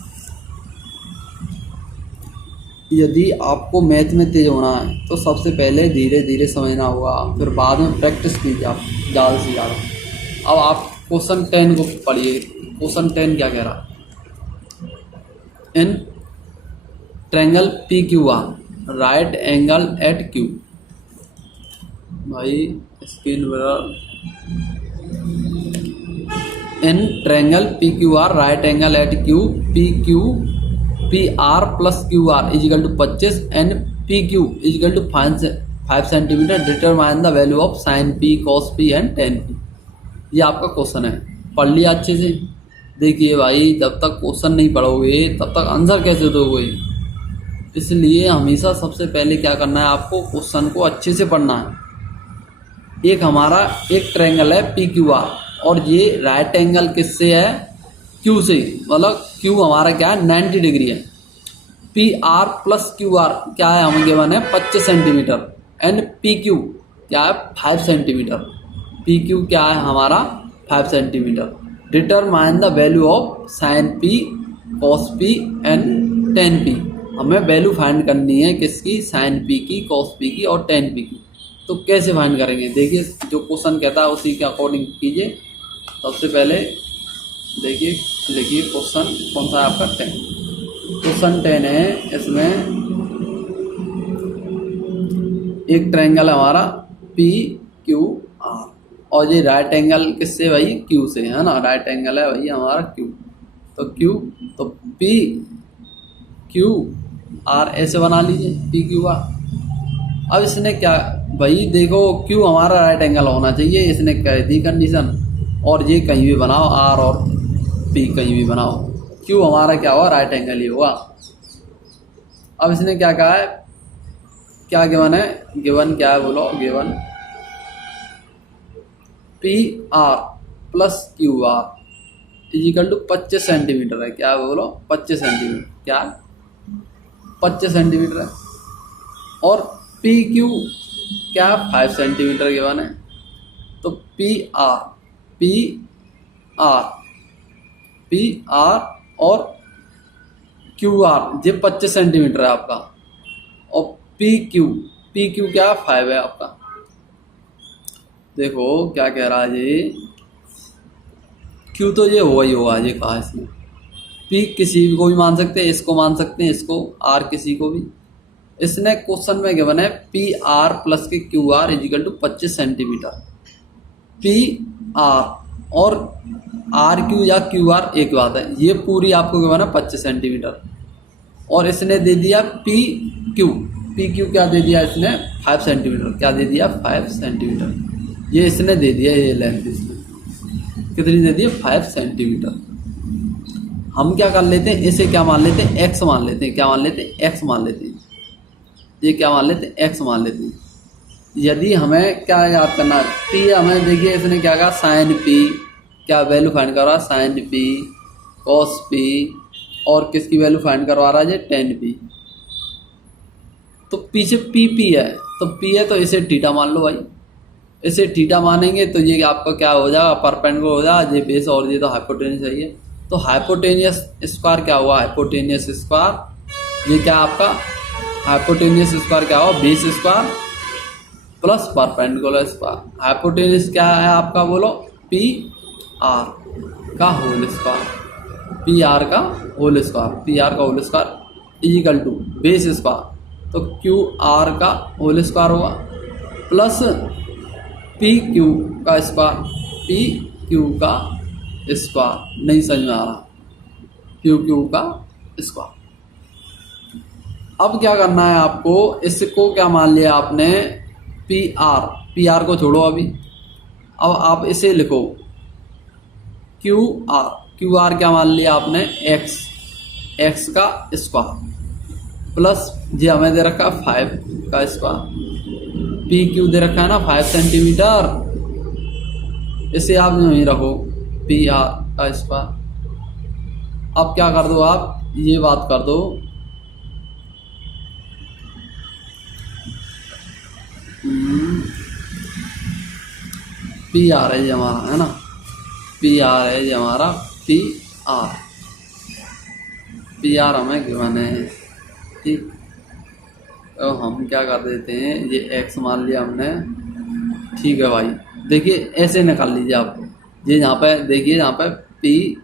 यदि आपको मैथ में तेज होना है तो सबसे पहले धीरे धीरे समझना होगा, फिर बाद में प्रैक्टिस कीजिए आप ज़्यादा से ज़्यादा। अब आप क्वेश्चन 10 को पढ़िए। क्वेश्चन 10 क्या कह रहा है? In triangle PQR right angle at Q। भाई स्क्रीन पर, in triangle PQR right angle at Q, PR plus QR equal to 25 and PQ equal to 5 centimetre. Determine the value of sine P, cos P and tan P। ये आपका क्वेश्चन है, पढ़ लिया अच्छे से। देखिए भाई, जब तक क्वेश्चन नहीं पढ़ोगे तब तक आंसर कैसे दोगे? इसलिए हमेशा सबसे पहले क्या करना है, आपको क्वेश्चन को अच्छे से पढ़ना है। एक ट्रायंगल है PQR और ये राइट एंगल किससे है? Q से। मतलब Q हमारा क्या है? 90 डिग्री है। PR प्लस QR क्या है? हमें गिवन है 25 सेंटीमीटर एंड PQ क्या है? 5 सेंटीमीटर। PQ क्या है हमारा? 5 centimetre. Determine the value of sine P, cos P and tan P। हमें वैल्यू फाइंड करनी है किसकी? साइन P की, cos P की और tan P की। तो कैसे फाइंड करेंगे? देखिए, जो क्वेश्चन कहता है उसी के अकॉर्डिंग कीजिए। सबसे पहले देखिए, लिखिए क्वेश्चन कौन सा है आपका? 10। क्वेश्चन 10 है। इसमें एक ट्रायंगल है हमारा PQR और ये राइट एंगल किससे भाई? Q से, है ना। राइट एंगल है भाई हमारा Q, तो PQR ऐसे बना लीजिए, PQR। अब इसने क्या भाई, देखो Q हमारा राइट एंगल होना चाहिए, इसने कह दी कंडीशन। और ये कहीं भी बनाओ, R और P कहीं भी बनाओ, Q हमारा क्या हुआ? राइट एंगल ही हुआ। अब इसने क्या कहा है? क्या गिवन है? गिवन क्या है बोलो? Given PR plus QR equal to 25 centimetre है। क्या बोलो? 25 सेंटीमीटर। क्या? 25 सेंटीमीटर है। और PQ क्या? 5 सेंटीमीटर गिवन है। तो PR और QR ये 25 सेंटीमीटर है आपका। और PQ क्या? 5 है आपका। देखो क्या कह रहा है ये, Q तो ये हुआ ही हुआ, ये कहा इसने। P किसी को भी मान सकते हैं, इसको मान सकते हैं, इसको, R किसी को भी। इसने क्वेश्चन में गिवन है PR प्लस के QR equal to 25 centimetre. PR और RQ या QR एक बात है। ये पूरी आपको गिवन है 25 सेंटीमीटर। और इसने दे दिया PQ क्या दे दिया इसने? 5 सेंटीमीटर। क्या दे दिया? 5 सेंटीमीटर। ये इसने दे दिया, ये लेंथ इसने कितनी दे दी है? 5 सेंटीमीटर। हम क्या कर लेते हैं, इसे क्या मान लेते हैं? X मान लेते हैं। क्या मान लेते हैं? X मान लेते हैं। ये क्या मान लेते हैं? X मान लेते हैं। यदि हमें क्या याद करना है? P हमें, देखिए इसने क्या कहा? साइन P, क्या वैल्यू फाइंड करवा? साइन P, cos P और किसकी वैल्यू फाइंड करवा रहा है? tan P। तो P से PP है, तो P है तो इसे थीटा मान लो भाई। इसे थीटा मानेंगे तो ये आपका क्या हो जाएगा? परपेंडिकुलर हो जाएगा। ये बेस और ये तो हाइपोटेन्यूस है ये। तो हाइपोटेन्यूस स्क्वायर क्या हुआ? हाइपोटेन्यूस स्क्वायर ये क्या आपका? हाइपोटेन्यूस स्क्वायर क्या हुआ? Base square plus perpendicular square. Hypotenuse क्या है आपका? बोलो PR का होल स्क्वायर। PR का whole square equal to base square, तो QR का होल स्क्वायर होगा प्लस PQ का स्क्वायर। नहीं समझ में आ रहा? PQ का स्क्वायर। अब क्या करना है आपको, इसको क्या मान लिया आपने, पी आर, पी आर को छोड़ो अभी। अब आप इसे लिखो क्यू आर, क्यू आर क्या मान लिया आपने, एक्स, एक्स का स्क्वायर प्लस जी हमें दे रखा है 5 का स्क्वायर, पी क्यू दे रखा है ना 5 सेंटीमीटर, इसे आप यहीं रखो पी आर का स्क्वायर। अब क्या कर दो आप, ये बात कर दो, पी आर है ये हमारा, है ना, पी आर है ये हमारा, पी आर, पी आर हमें गिवन है, ठीक। तो हम क्या कर देते हैं, ये एक्स मान लिया हमने, ठीक है भाई। देखिए ऐसे निकाल लीजिए आप, ये यहाँ पे देखिए, यहाँ पे पी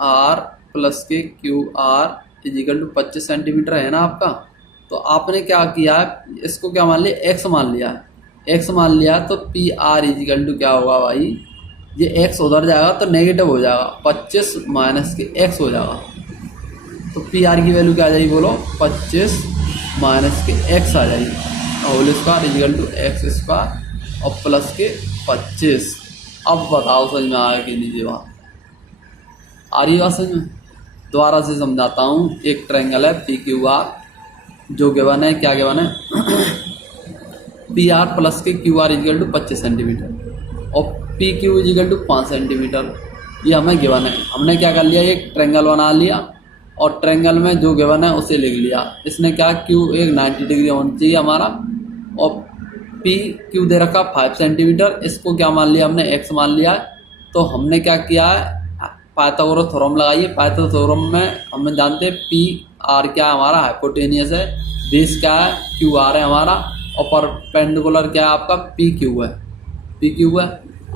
आर प्लस के Q R equal to 25 centimetre है ना आपका। तो आपने क्या किया है, इसको क्या मान लिया, एक्स मान लिया, एक्स मान लिया, तो पी आर इजिकल टू क्या होगा भाई, ये एक्स उधर जाएगा तो नेगेटिव हो जाएगा, 25 माइनस के एक्स हो जाएगा। तो पी आर की वैल्यू क्या आ जाएगी बोलो, 25 माइनस के एक्स आ जाएगी, whole square equal to X square और प्लस के 25। अब बताओ समझ में आया कि नहीं, बात आ रही बात समझ में। दोबारा से समझाता हूँ, एक ट्रायंगल है पी क्यू आर, जो गिवन है, क्या गिवन है, पी आर प्लस के Q R equal to 25 centimetre और P Q equal to 5 centimetre, ये हमें गिवन है। हमने क्या कर लिया, एक ट्रायंगल बना लिया और ट्रायंगल में जो गिवन है उसे लिख लिया। इसने क्या, क्यू एक 90 डिग्री होना चाहिए हमारा, और पी क्यू दे रखा 5 सेंटीमीटर, इसको क्या मान लिया हमने, एक्स मान लिया। तो हमने क्या किया है, पाइथागोरस थ्योरम लगाइए। पाइथागोरस थ्योरम में हम जानते हैं पी आर क्या है हमारा, हाइपोटेनियस है, बेस क्या है, क्यू आर है हमारा, और परपेंडिकुलर क्या है आपका, पी क्यू है, पी क्यू है।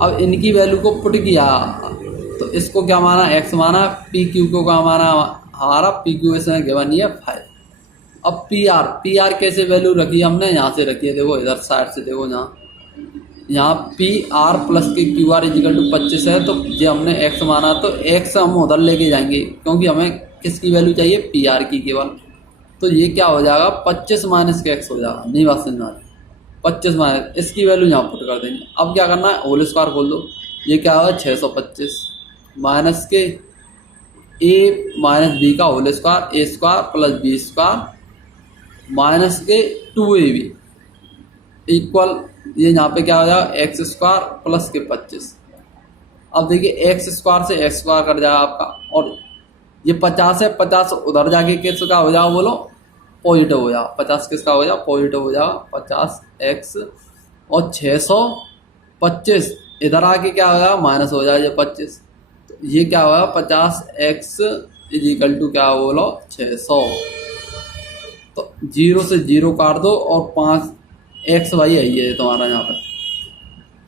अब इनकी वैल्यू को पुट किया, तो इसको क्या माना, एक्स माना, पी क्यू को क्या माना हमारा, पी क्यू इसमें गिवन ही है 5। अब पी आर कैसे वैल्यू रखी हमने, यहाँ से रखी है, देखो इधर साइड से देखो, यहाँ पी आर प्लस के क्यू आर इजिकल टू 25 है, तो ये हमने एक्स माना, तो एक्स हम उधर लेके जाएंगे क्योंकि हमें किसकी वैल्यू चाहिए, पी आर की केवल। तो ये क्या हो जाएगा, 25 माइनस के एक्स हो जाएगा, नहीं बात समझ में आ रही, 25 माइनस, इसकी वैल्यू यहाँ पुट कर देंगे। अब क्या करना है, होल स्क्वायर खोल दो, ये क्या होगा 625 माइनस के ए माइनस बी का whole square, A square plus B square minus के 2ab इक्वल, ये यहाँ पे क्या हो जाएगा, एक्स स्क्वायर प्लस के 25। अब देखिए एक्स स्क्वायर से एक्स स्क्वायर कर जाएगा आपका, और ये 50 है, 50 उधर जाके किसका हो जाएगा बोलो, पॉजिटिव हो जाएगा, 50 किसका हो जाएगा, पॉजिटिव हो जाएगा, 50 एक्स और 625 इधर आके क्या हो जाएगा, माइनस हो जाएगा ये 25। तो ये क्या होगा, 50 एक्स इजिकल टू क्या बोलो 600। तो 0 से 0 काट दो और 5 एक्स वाई है ये तुम्हारा यहाँ पर,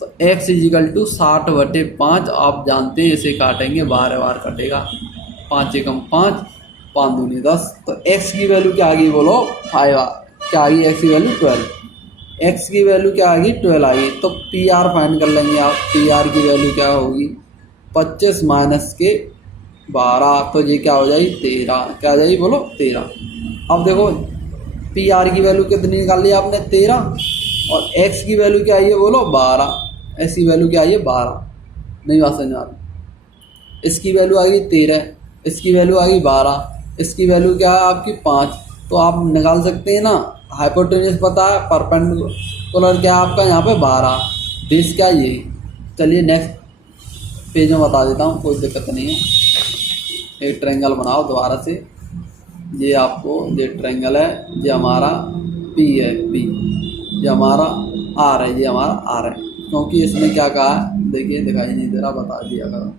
तो एक्स इजिकल टू 60/5, आप जानते हैं इसे काटेंगे 12 बार कटेगा, 5 एकम 5, 5 दूनी 10। तो एक्स की वैल्यू क्या आ गई बोलो 5, क्या आ गई एक्स की वैल्यू 12, एक्स की वैल्यू क्या आ गई 12 आ गई। तो पी आर फाइंड कर लेंगे आप, पी आर की वैल्यू क्या होगी 25 माइनस के 12, तो ये क्या हो जाएगी 13, क्या आ जाएगी बोलो 13। अब देखो पी आर की वैल्यू कितनी निकाल ली आपने 13, और एक्स की वैल्यू क्या आई है बोलो 12, एक्स की वैल्यू क्या आई है 12, नहीं बात समझ आ रही। इसकी वैल्यू आ गई 13, इसकी वैल्यू आ गई 12, इसकी वैल्यू क्या है आपकी 5। तो आप निकाल सकते हैं ना, हाइपोटेन्यूस पता है, परपेंडिकुलर क्या है आपका यहाँ पे 12, बेस क्या ये। चलिए नेक्स्ट पेज में बता देता हूँ, कोई दिक्कत नहीं है। एक ट्रायंगल बनाओ दोबारा से, ये आपको ये ट्रायंगल है, ये हमारा पी है, पी ये हमारा आर है, ये हमारा आर है, क्योंकि इसने क्या कहा है देखिए, दिखाई नहीं दे रहा, बता दिया करो,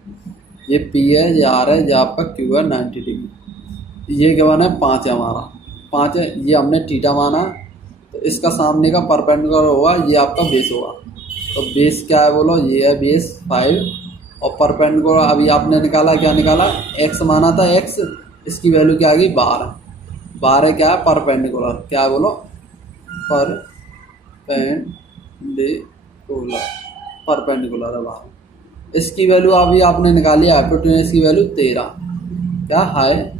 ये पी है, ये आर है, ये आपका क्यू है 90 डिग्री, ये क्या बना है 5 है हमारा, 5 है, ये हमने थीटा माना, तो इसका सामने का परपेंडिकुलर होगा, ये आपका बेस होगा। तो बेस क्या है बोलो, ये है बेस 5, और परपेंडिकुलर अभी आपने निकाला, क्या निकाला, एक्स माना था एक्स, इसकी वैल्यू क्या आ गई 12, 12 क्या है परपेंडिकुलर, क्या है बोलो परपेंडिकुलर है 12, इसकी वैल्यू अभी आपने निकाली है, हाइपोटेन्यूस की वैल्यू 13, क्या हाइपोटेनस,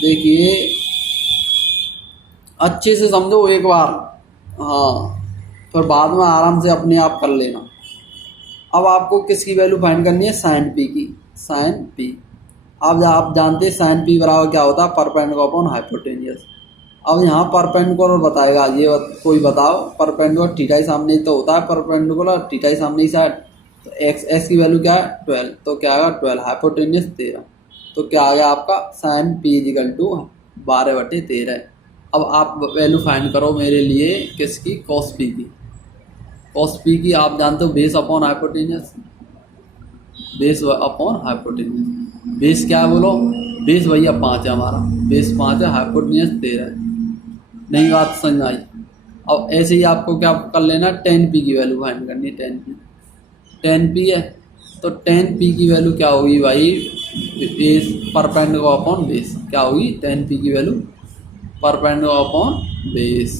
देखिए अच्छे से समझो एक बार, हाँ, फिर बाद में आराम से अपने आप कर लेना। अब आपको किसकी वैल्यू फाइंड करनी है, साइन पी की। साइन पी, अब आप जानते हैं साइन पी बराबर क्या होता है, परपेंडिकुलर अपॉन हाइपोटेन्यूस। अब यहाँ परपेंडिकुलर बताएगा, ये कोई बताओ, परपेंडिकुलर थीटा ही सामने ही तो होता है, परपेंडिकुलर थीटा ही सामने ही साइड, तो एक्स की वैल्यू क्या है 12, तो क्या आएगा 12, हाइपोटेन्यूस 13, तो क्या आ गया आपका साइन पी इजिकल टू 12/13। अब आप वैल्यू फाइंड करो मेरे लिए किसकी, कॉस पी की। कॉस पी की आप जानते हो base upon hypotenuse, base upon hypotenuse. Base क्या है बोलो, बेस भैया 5 है हमारा, बेस 5 है, हाइपोटेन्यूस 13 है। नई बात समझ आई। अब ऐसे ही आपको क्या कर लेना, 10p की वैल्यू फाइंड करनी है। 10p है तो 10p की वैल्यू क्या होगी भाई, बेस परपेंडिकुलर अपॉन बेस, क्या होगी 10p की वैल्यू परपेंडिकुलर अपॉन बेस।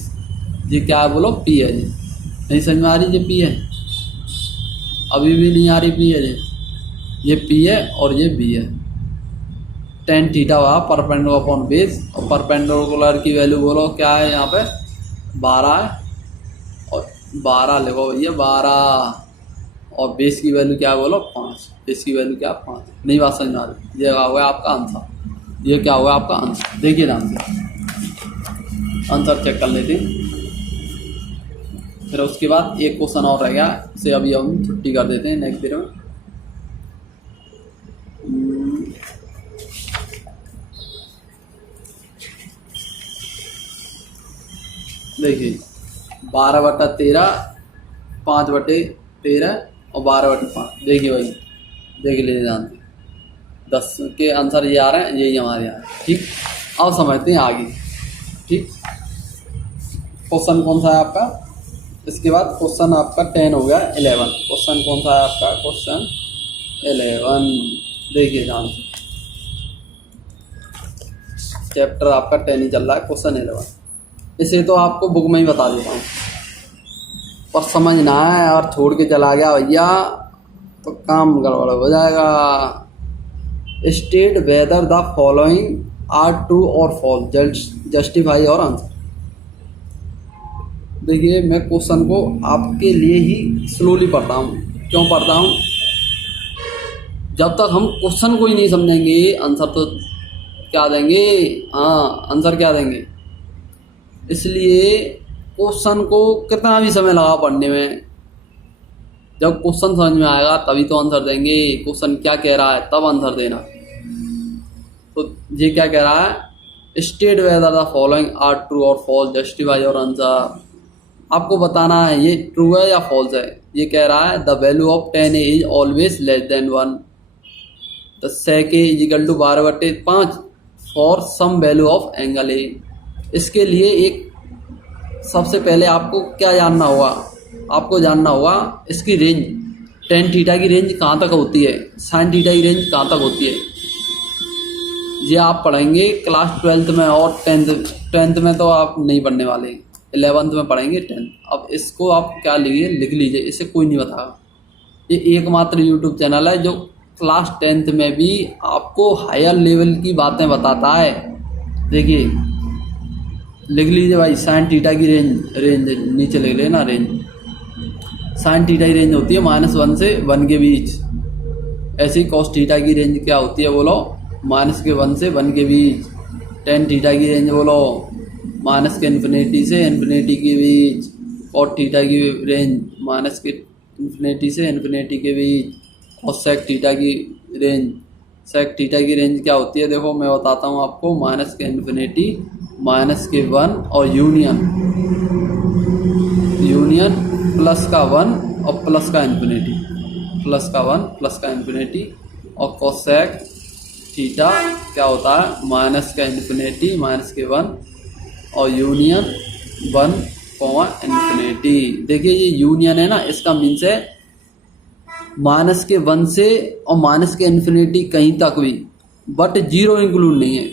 ये क्या है बोलो, p है। जी नहीं समझ में आ रही, ये p है, अभी भी नहीं आ रही p है। ये p है और ये b है। टेन थीटा हुआ परपेंडिकुलर अपॉन बेस, और परपेंडिकुलर की वैल्यू बोलो क्या है, यहाँ पे 12 है, और 12 लिखो भैया 12, और बेस की वैल्यू क्या बोलो 5, बेस की वैल्यू क्या 5। नहीं बात समझ में आ रही, ये क्या हुआ आपका आंसर, ये क्या हुआ आपका आंसर। देखिए ध्यान से आंसर चेक कर लेते हैं, फिर उसके बाद एक क्वेश्चन और रह गया, इसे अभी हम छुट्टी कर देते हैं नेक्स्ट पीरियड में। देखिए 12/13, 5/13 और 12/5। देखिए भाई, देख लीजिए ध्यान से, 10 के आंसर ये आ रहे हैं, यही हमारे यहाँ है। ठीक, अब समझते हैं आगे। ठीक, क्वेश्चन कौन सा है आपका, इसके बाद क्वेश्चन आपका 10 हो गया, 11। क्वेश्चन कौन सा है आपका, क्वेश्चन 11। देखिए ध्यान से, चैप्टर आपका 10 ही चल रहा है, क्वेश्चन 11। इसे तो आपको बुक में ही बता देता हूँ, पर समझ ना आए और छोड़ के चला गया भैया तो काम गड़बड़ हो जाएगा। State whether the following are true और फॉल्स, जस्टिफाई और आंसर। देखिए मैं क्वेश्चन को आपके लिए ही स्लोली पढ़ता हूँ। क्यों पढ़ता हूँ, जब तक हम क्वेश्चन को ही नहीं समझेंगे आंसर तो क्या देंगे, हाँ आंसर क्या देंगे। इसलिए क्वेश्चन को कितना भी समय लगा पढ़ने में, जब क्वेश्चन समझ में आएगा तभी तो आंसर देंगे। क्वेश्चन क्या कह रहा है तब आंसर देना। तो ये क्या कह रहा है, state whether the following are true और फॉल्स, जस्टिफाई और आंसर। आपको बताना है ये ट्रू है या फॉल्स है। ये कह रहा है the value of 10a is always less than 1, the sec a is equal to 12/5 for some value of angle a। इसके लिए एक सबसे पहले आपको क्या जानना होगा, आपको जानना होगा इसकी रेंज, टेन थीटा की रेंज कहाँ तक होती है, साइन थीटा की रेंज कहाँ तक होती है। ये आप पढ़ेंगे क्लास 12th में, और टेंथ में तो आप नहीं पढ़ने वाले, 11th में पढ़ेंगे 10th। अब इसको आप क्या लिख लीजिए, इसे कोई नहीं बताएगा। ये एकमात्र यूट्यूब चैनल है जो क्लास 10th में भी आपको हायर लेवल की बातें बताता है। देखिए लिख लीजिए भाई, साइन थीटा की रेंज नीचे लिख लेना, रेंज साइन थीटा की रेंज होती है -1 से 1 के बीच। ऐसे ही कॉस थीटा की रेंज क्या होती है बोलो, -1 से 1 के बीच। टेन थीटा की रेंज बोलो -∞ से ∞ के बीच। कॉट थीटा की रेंज -∞ से ∞ के बीच। और सेक थीटा की रेंज, सेक थीटा की रेंज क्या होती है देखो मैं बताता हूँ आपको, -∞, -1 और यूनियन प्लस का 1 और प्लस का ∞, प्लस का 1 प्लस का ∞। और कोसेक थीटा क्या होता है, -∞, -1 और यूनियन 1, ∞। देखिए ये यूनियन है ना, इसका मीन्स है -1 से और -∞ कहीं तक भी, बट जीरो इंक्लूड नहीं है,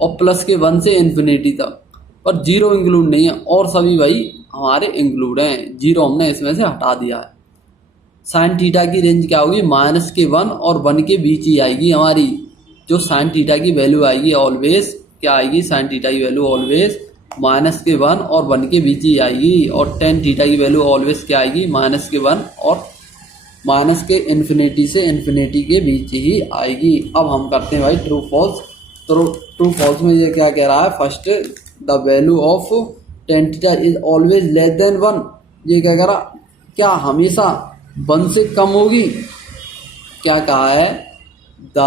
और +1 से ∞ तक, पर जीरो इंक्लूड नहीं है। और सभी भाई हमारे इंक्लूड हैं, जीरो हमने इसमें से हटा दिया है। साइन थीटा की रेंज क्या होगी, -1 और 1 के बीच ही आएगी हमारी। जो साइन थीटा की वैल्यू आएगी ऑलवेज क्या आएगी, साइन थीटा की वैल्यू ऑलवेज -1 और 1 के बीच ही आएगी। और टेन थीटा की वैल्यू ऑलवेज क्या आएगी, -1 और माइनस के इन्फिनिटी से इन्फिनिटी के बीच ही आएगी। अब हम करते हैं भाई ट्रू फॉल्स। तो ट्रू फॉल्स में ये क्या कह रहा है, first the value of tan theta is always less than 1। ये क्या कह रहा, क्या हमेशा 1 से कम होगी। क्या कहा है, the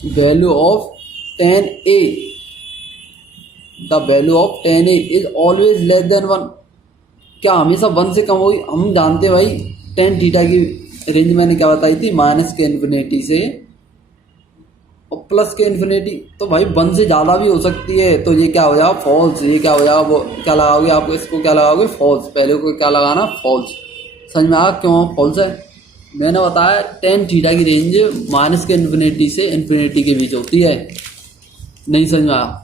value of tan a, the value of tan a is always less than 1। क्या हमेशा 1 से कम होगी। हम जानते हैं भाई टेन थीटा की रेंज मैंने क्या बताई थी, माइनस के इन्फिनिटी से और प्लस के इन्फिनिटी। तो भाई 1 से ज़्यादा भी हो सकती है। तो ये क्या हो जाएगा, फॉल्स। ये क्या हो जाएगा, वो क्या लगाओगे आपको, इसको क्या लगाओगे, फॉल्स। पहले को क्या लगाना, फॉल्स। समझ में आया क्यों फॉल्स है। मैंने बताया टेन थीटा की रेंज माइनस के इन्फिनिटी से इन्फिनिटी के बीच होती है। नहीं समझ में आया,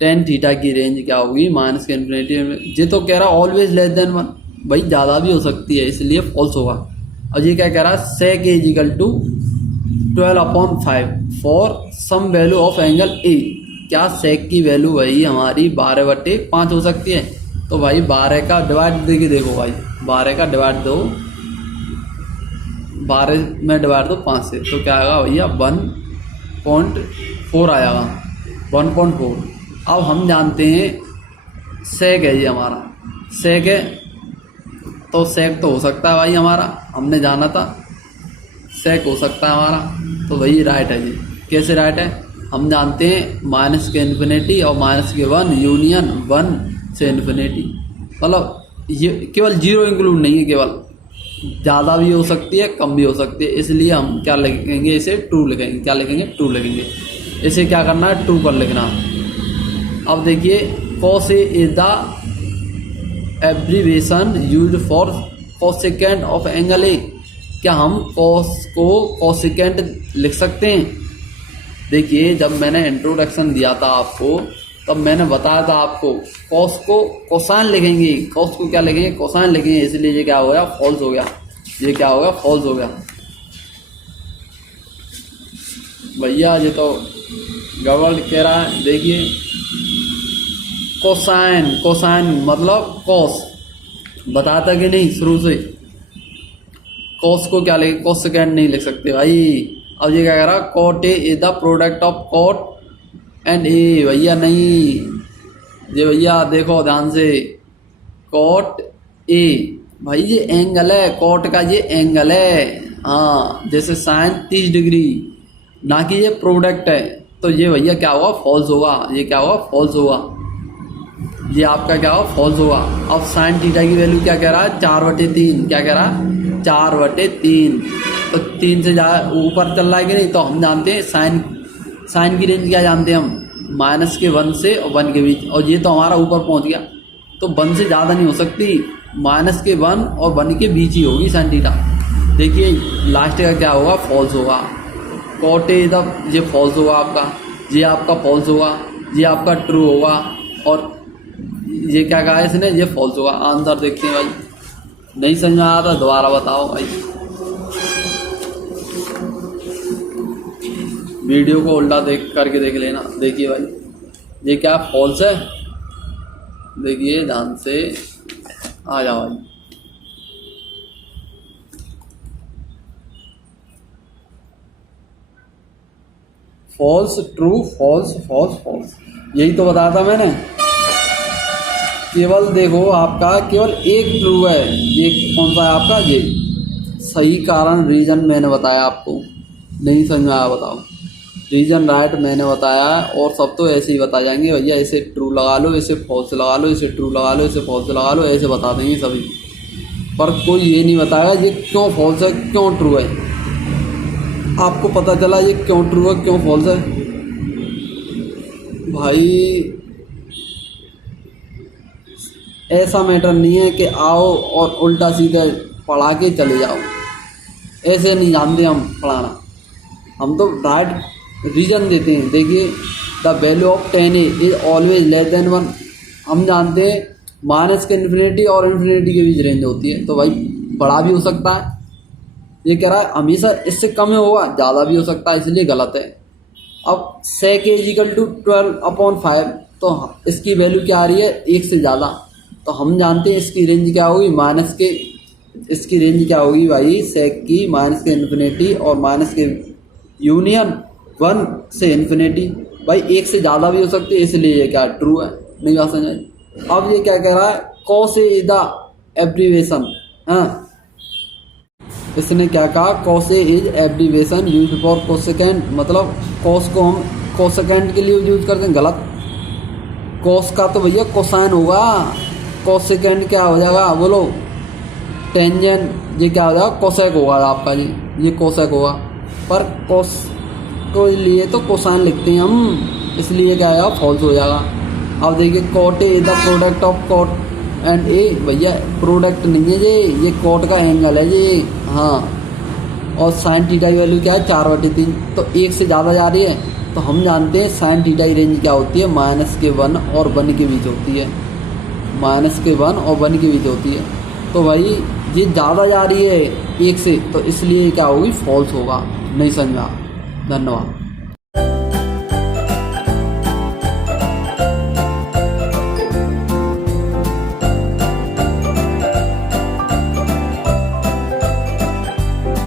टेन थीटा की रेंज क्या होगी, माइनस के इन्फिनिटी। ये तो कह रहा है ऑलवेज लेस देन 1, भाई ज़्यादा भी हो सकती है, इसलिए फॉल्स होगा। और ये क्या कह रहा है, sec is equal to 12/5 for some value of angle A. क्या सेक की वैल्यू भाई हमारी 12/5 हो सकती है। तो भाई 12 का डिवाइड देके देखो भाई, 12 का डिवाइड दो, 12 में डिवाइड दो 5 से, तो क्या आएगा भैया 1.4 आएगा, 1.4। अब हम जानते हैं सेक है ये हमारा, सेक है तो सेक तो हो सकता है भाई हमारा, हमने जाना था सेक हो सकता है हमारा। तो वही राइट है जी। कैसे राइट है, हम जानते हैं माइनस के इन्फिनिटी और माइनस के 1 यूनियन 1 से इन्फिनिटी। मतलब ये केवल 0 इंक्लूड नहीं है, केवल ज़्यादा भी हो सकती है कम भी हो सकती है। इसलिए हम क्या लिखेंगे, इसे ट्रू लिखेंगे। क्या लिखेंगे, ट्रू लिखेंगे। इसे क्या करना है, ट्रू पर लिखना। अब देखिए cos A is the abbreviation used for cosecant of angle A. क्या हम cos को कोसेकेंट लिख सकते हैं। देखिए जब मैंने इंट्रोडक्शन दिया था आपको, तब मैंने बताया था आपको cos को कोसाइन लिखेंगे, cos को क्या लिखेंगे, कोसाइन लिखेंगे। इसलिए ये क्या हो गया, फॉल्स हो गया। ये क्या हो गया, फॉल्स हो गया। भैया ये तो गड़बड़ कह रहा है। देखिए कोसाइन, कोसाइन मतलब कॉस, बताता कि नहीं शुरू से। कॉस को क्या लिखे, कोसेकेंट नहीं लिख सकते भाई। अब ये क्या कह रहा, cot A is the product of cot and A. भैया नहीं, ये भैया देखो ध्यान से, कॉट ए भाई ये एंगल है, कॉट का ये एंगल है। हाँ जैसे साइन 30 डिग्री, ना कि ये प्रोडक्ट है। तो ये भैया क्या होगा, फॉल्स होगा। ये क्या होगा, फॉल्स होगा। ये आपका क्या होगा, फॉल्स होगा। अब साइन थीटा की वैल्यू क्या कह रहा है, 4/3। क्या कह रहा है, 4/3। तो 3 से ऊपर चल रहा है कि नहीं। तो हम जानते हैं साइन की रेंज क्या जानते हैं हम, माइनस के 1 से और 1 के बीच। और ये तो हमारा ऊपर पहुंच गया, तो 1 से ज़्यादा नहीं हो सकती, माइनस के 1 और 1 के बीच ही होगी साइन थीटा। देखिए लास्ट का क्या होगा, फॉल्स होगा। कॉट ए तब ये फॉल्स होगा आपका, ये आपका फॉल्स होगा, ये आपका ट्रू होगा। और ये क्या कहा है इसने, ये फॉल्स होगा। आंसर देखते हैं भाई। नहीं समझ में आया था दोबारा बताओ भाई, वीडियो को उल्टा देख करके देख लेना। देखिए भाई ये क्या फॉल्स है, देखिए ध्यान से आ जाओ भाई। False, true, false, false, false, यही तो बताया था मैंने। केवल देखो आपका केवल एक ट्रू है, ये कौन सा है आपका, ये सही कारण रीजन मैंने बताया आपको। नहीं समझ में आया बताओ, रीजन राइट मैंने बताया। और सब तो ऐसे ही बता जाएंगे भैया, इसे ट्रू लगा लो, इसे फॉल्स लगा लो, इसे ट्रू लगा लो, इसे फॉल्स लगा लो, ऐसे बता देंगे सभी। पर कोई ये नहीं बताएगा ये क्यों फॉल्स है क्यों ट्रू है। आपको पता चला ये क्यों ट्रू है क्यों फॉल्स है भाई। ऐसा मैटर नहीं है कि आओ और उल्टा सीधा पढ़ा के चले जाओ, ऐसे नहीं जानते हम पढ़ाना। हम तो राइट रीजन देते हैं। देखिए the value of tan A is always less than 1। हम जानते हैं माइनस के इन्फिनिटी और इन्फिनिटी के बीच रेंज होती है, तो भाई बड़ा भी हो सकता है ये कह रहा है हमेशा इससे कम ही होगा, ज़्यादा भी हो सकता है, इसलिए गलत है। अब sec a इजिकल टू 12/5, तो इसकी वैल्यू क्या आ रही है, 1 से ज़्यादा। तो हम जानते हैं इसकी रेंज क्या होगी, इसकी रेंज क्या होगी भाई, sec की माइनस के इन्फिनिटी और माइनस के यूनियन 1 से इन्फिनिटी। भाई 1 से ज़्यादा भी हो सकती है, इसलिए ये क्या ट्रू है। नहीं बात समझ आई। अब ये क्या कह रहा है, cos a is the abbreviation. हाँ, इसने क्या कहा, cos a is abbreviation use for cosecant, मतलब cos को हम कोसेकेंड के लिए यूज करते हैं, गलत। cos का तो भैया कोसाइन होगा, कोसेकेंड क्या हो जाएगा बोलो, टेंजेंट। ये क्या हो जाएगा, कोसेक होगा आपका जी, ये कोसेक होगा। पर कोस को लिए तो कोसाइन लिखते हैं हम, इसलिए क्या आएगा, फॉल्स हो जाएगा। अब देखिए cot a is the product of cot and a, भैया प्रोडक्ट नहीं है ये cot का एंगल है ये। हाँ, और साइन थीटा की वैल्यू क्या है, 4/3, तो 1 से ज़्यादा जा रही है। तो हम जानते हैं साइन थीटा की रेंज क्या होती है, -1 और 1 के बीच होती है, -1 और 1 के बीच होती है। तो भाई ये ज़्यादा जा रही है 1 से, तो इसलिए क्या होगी, फॉल्स होगा। नहीं समझा, धन्यवाद।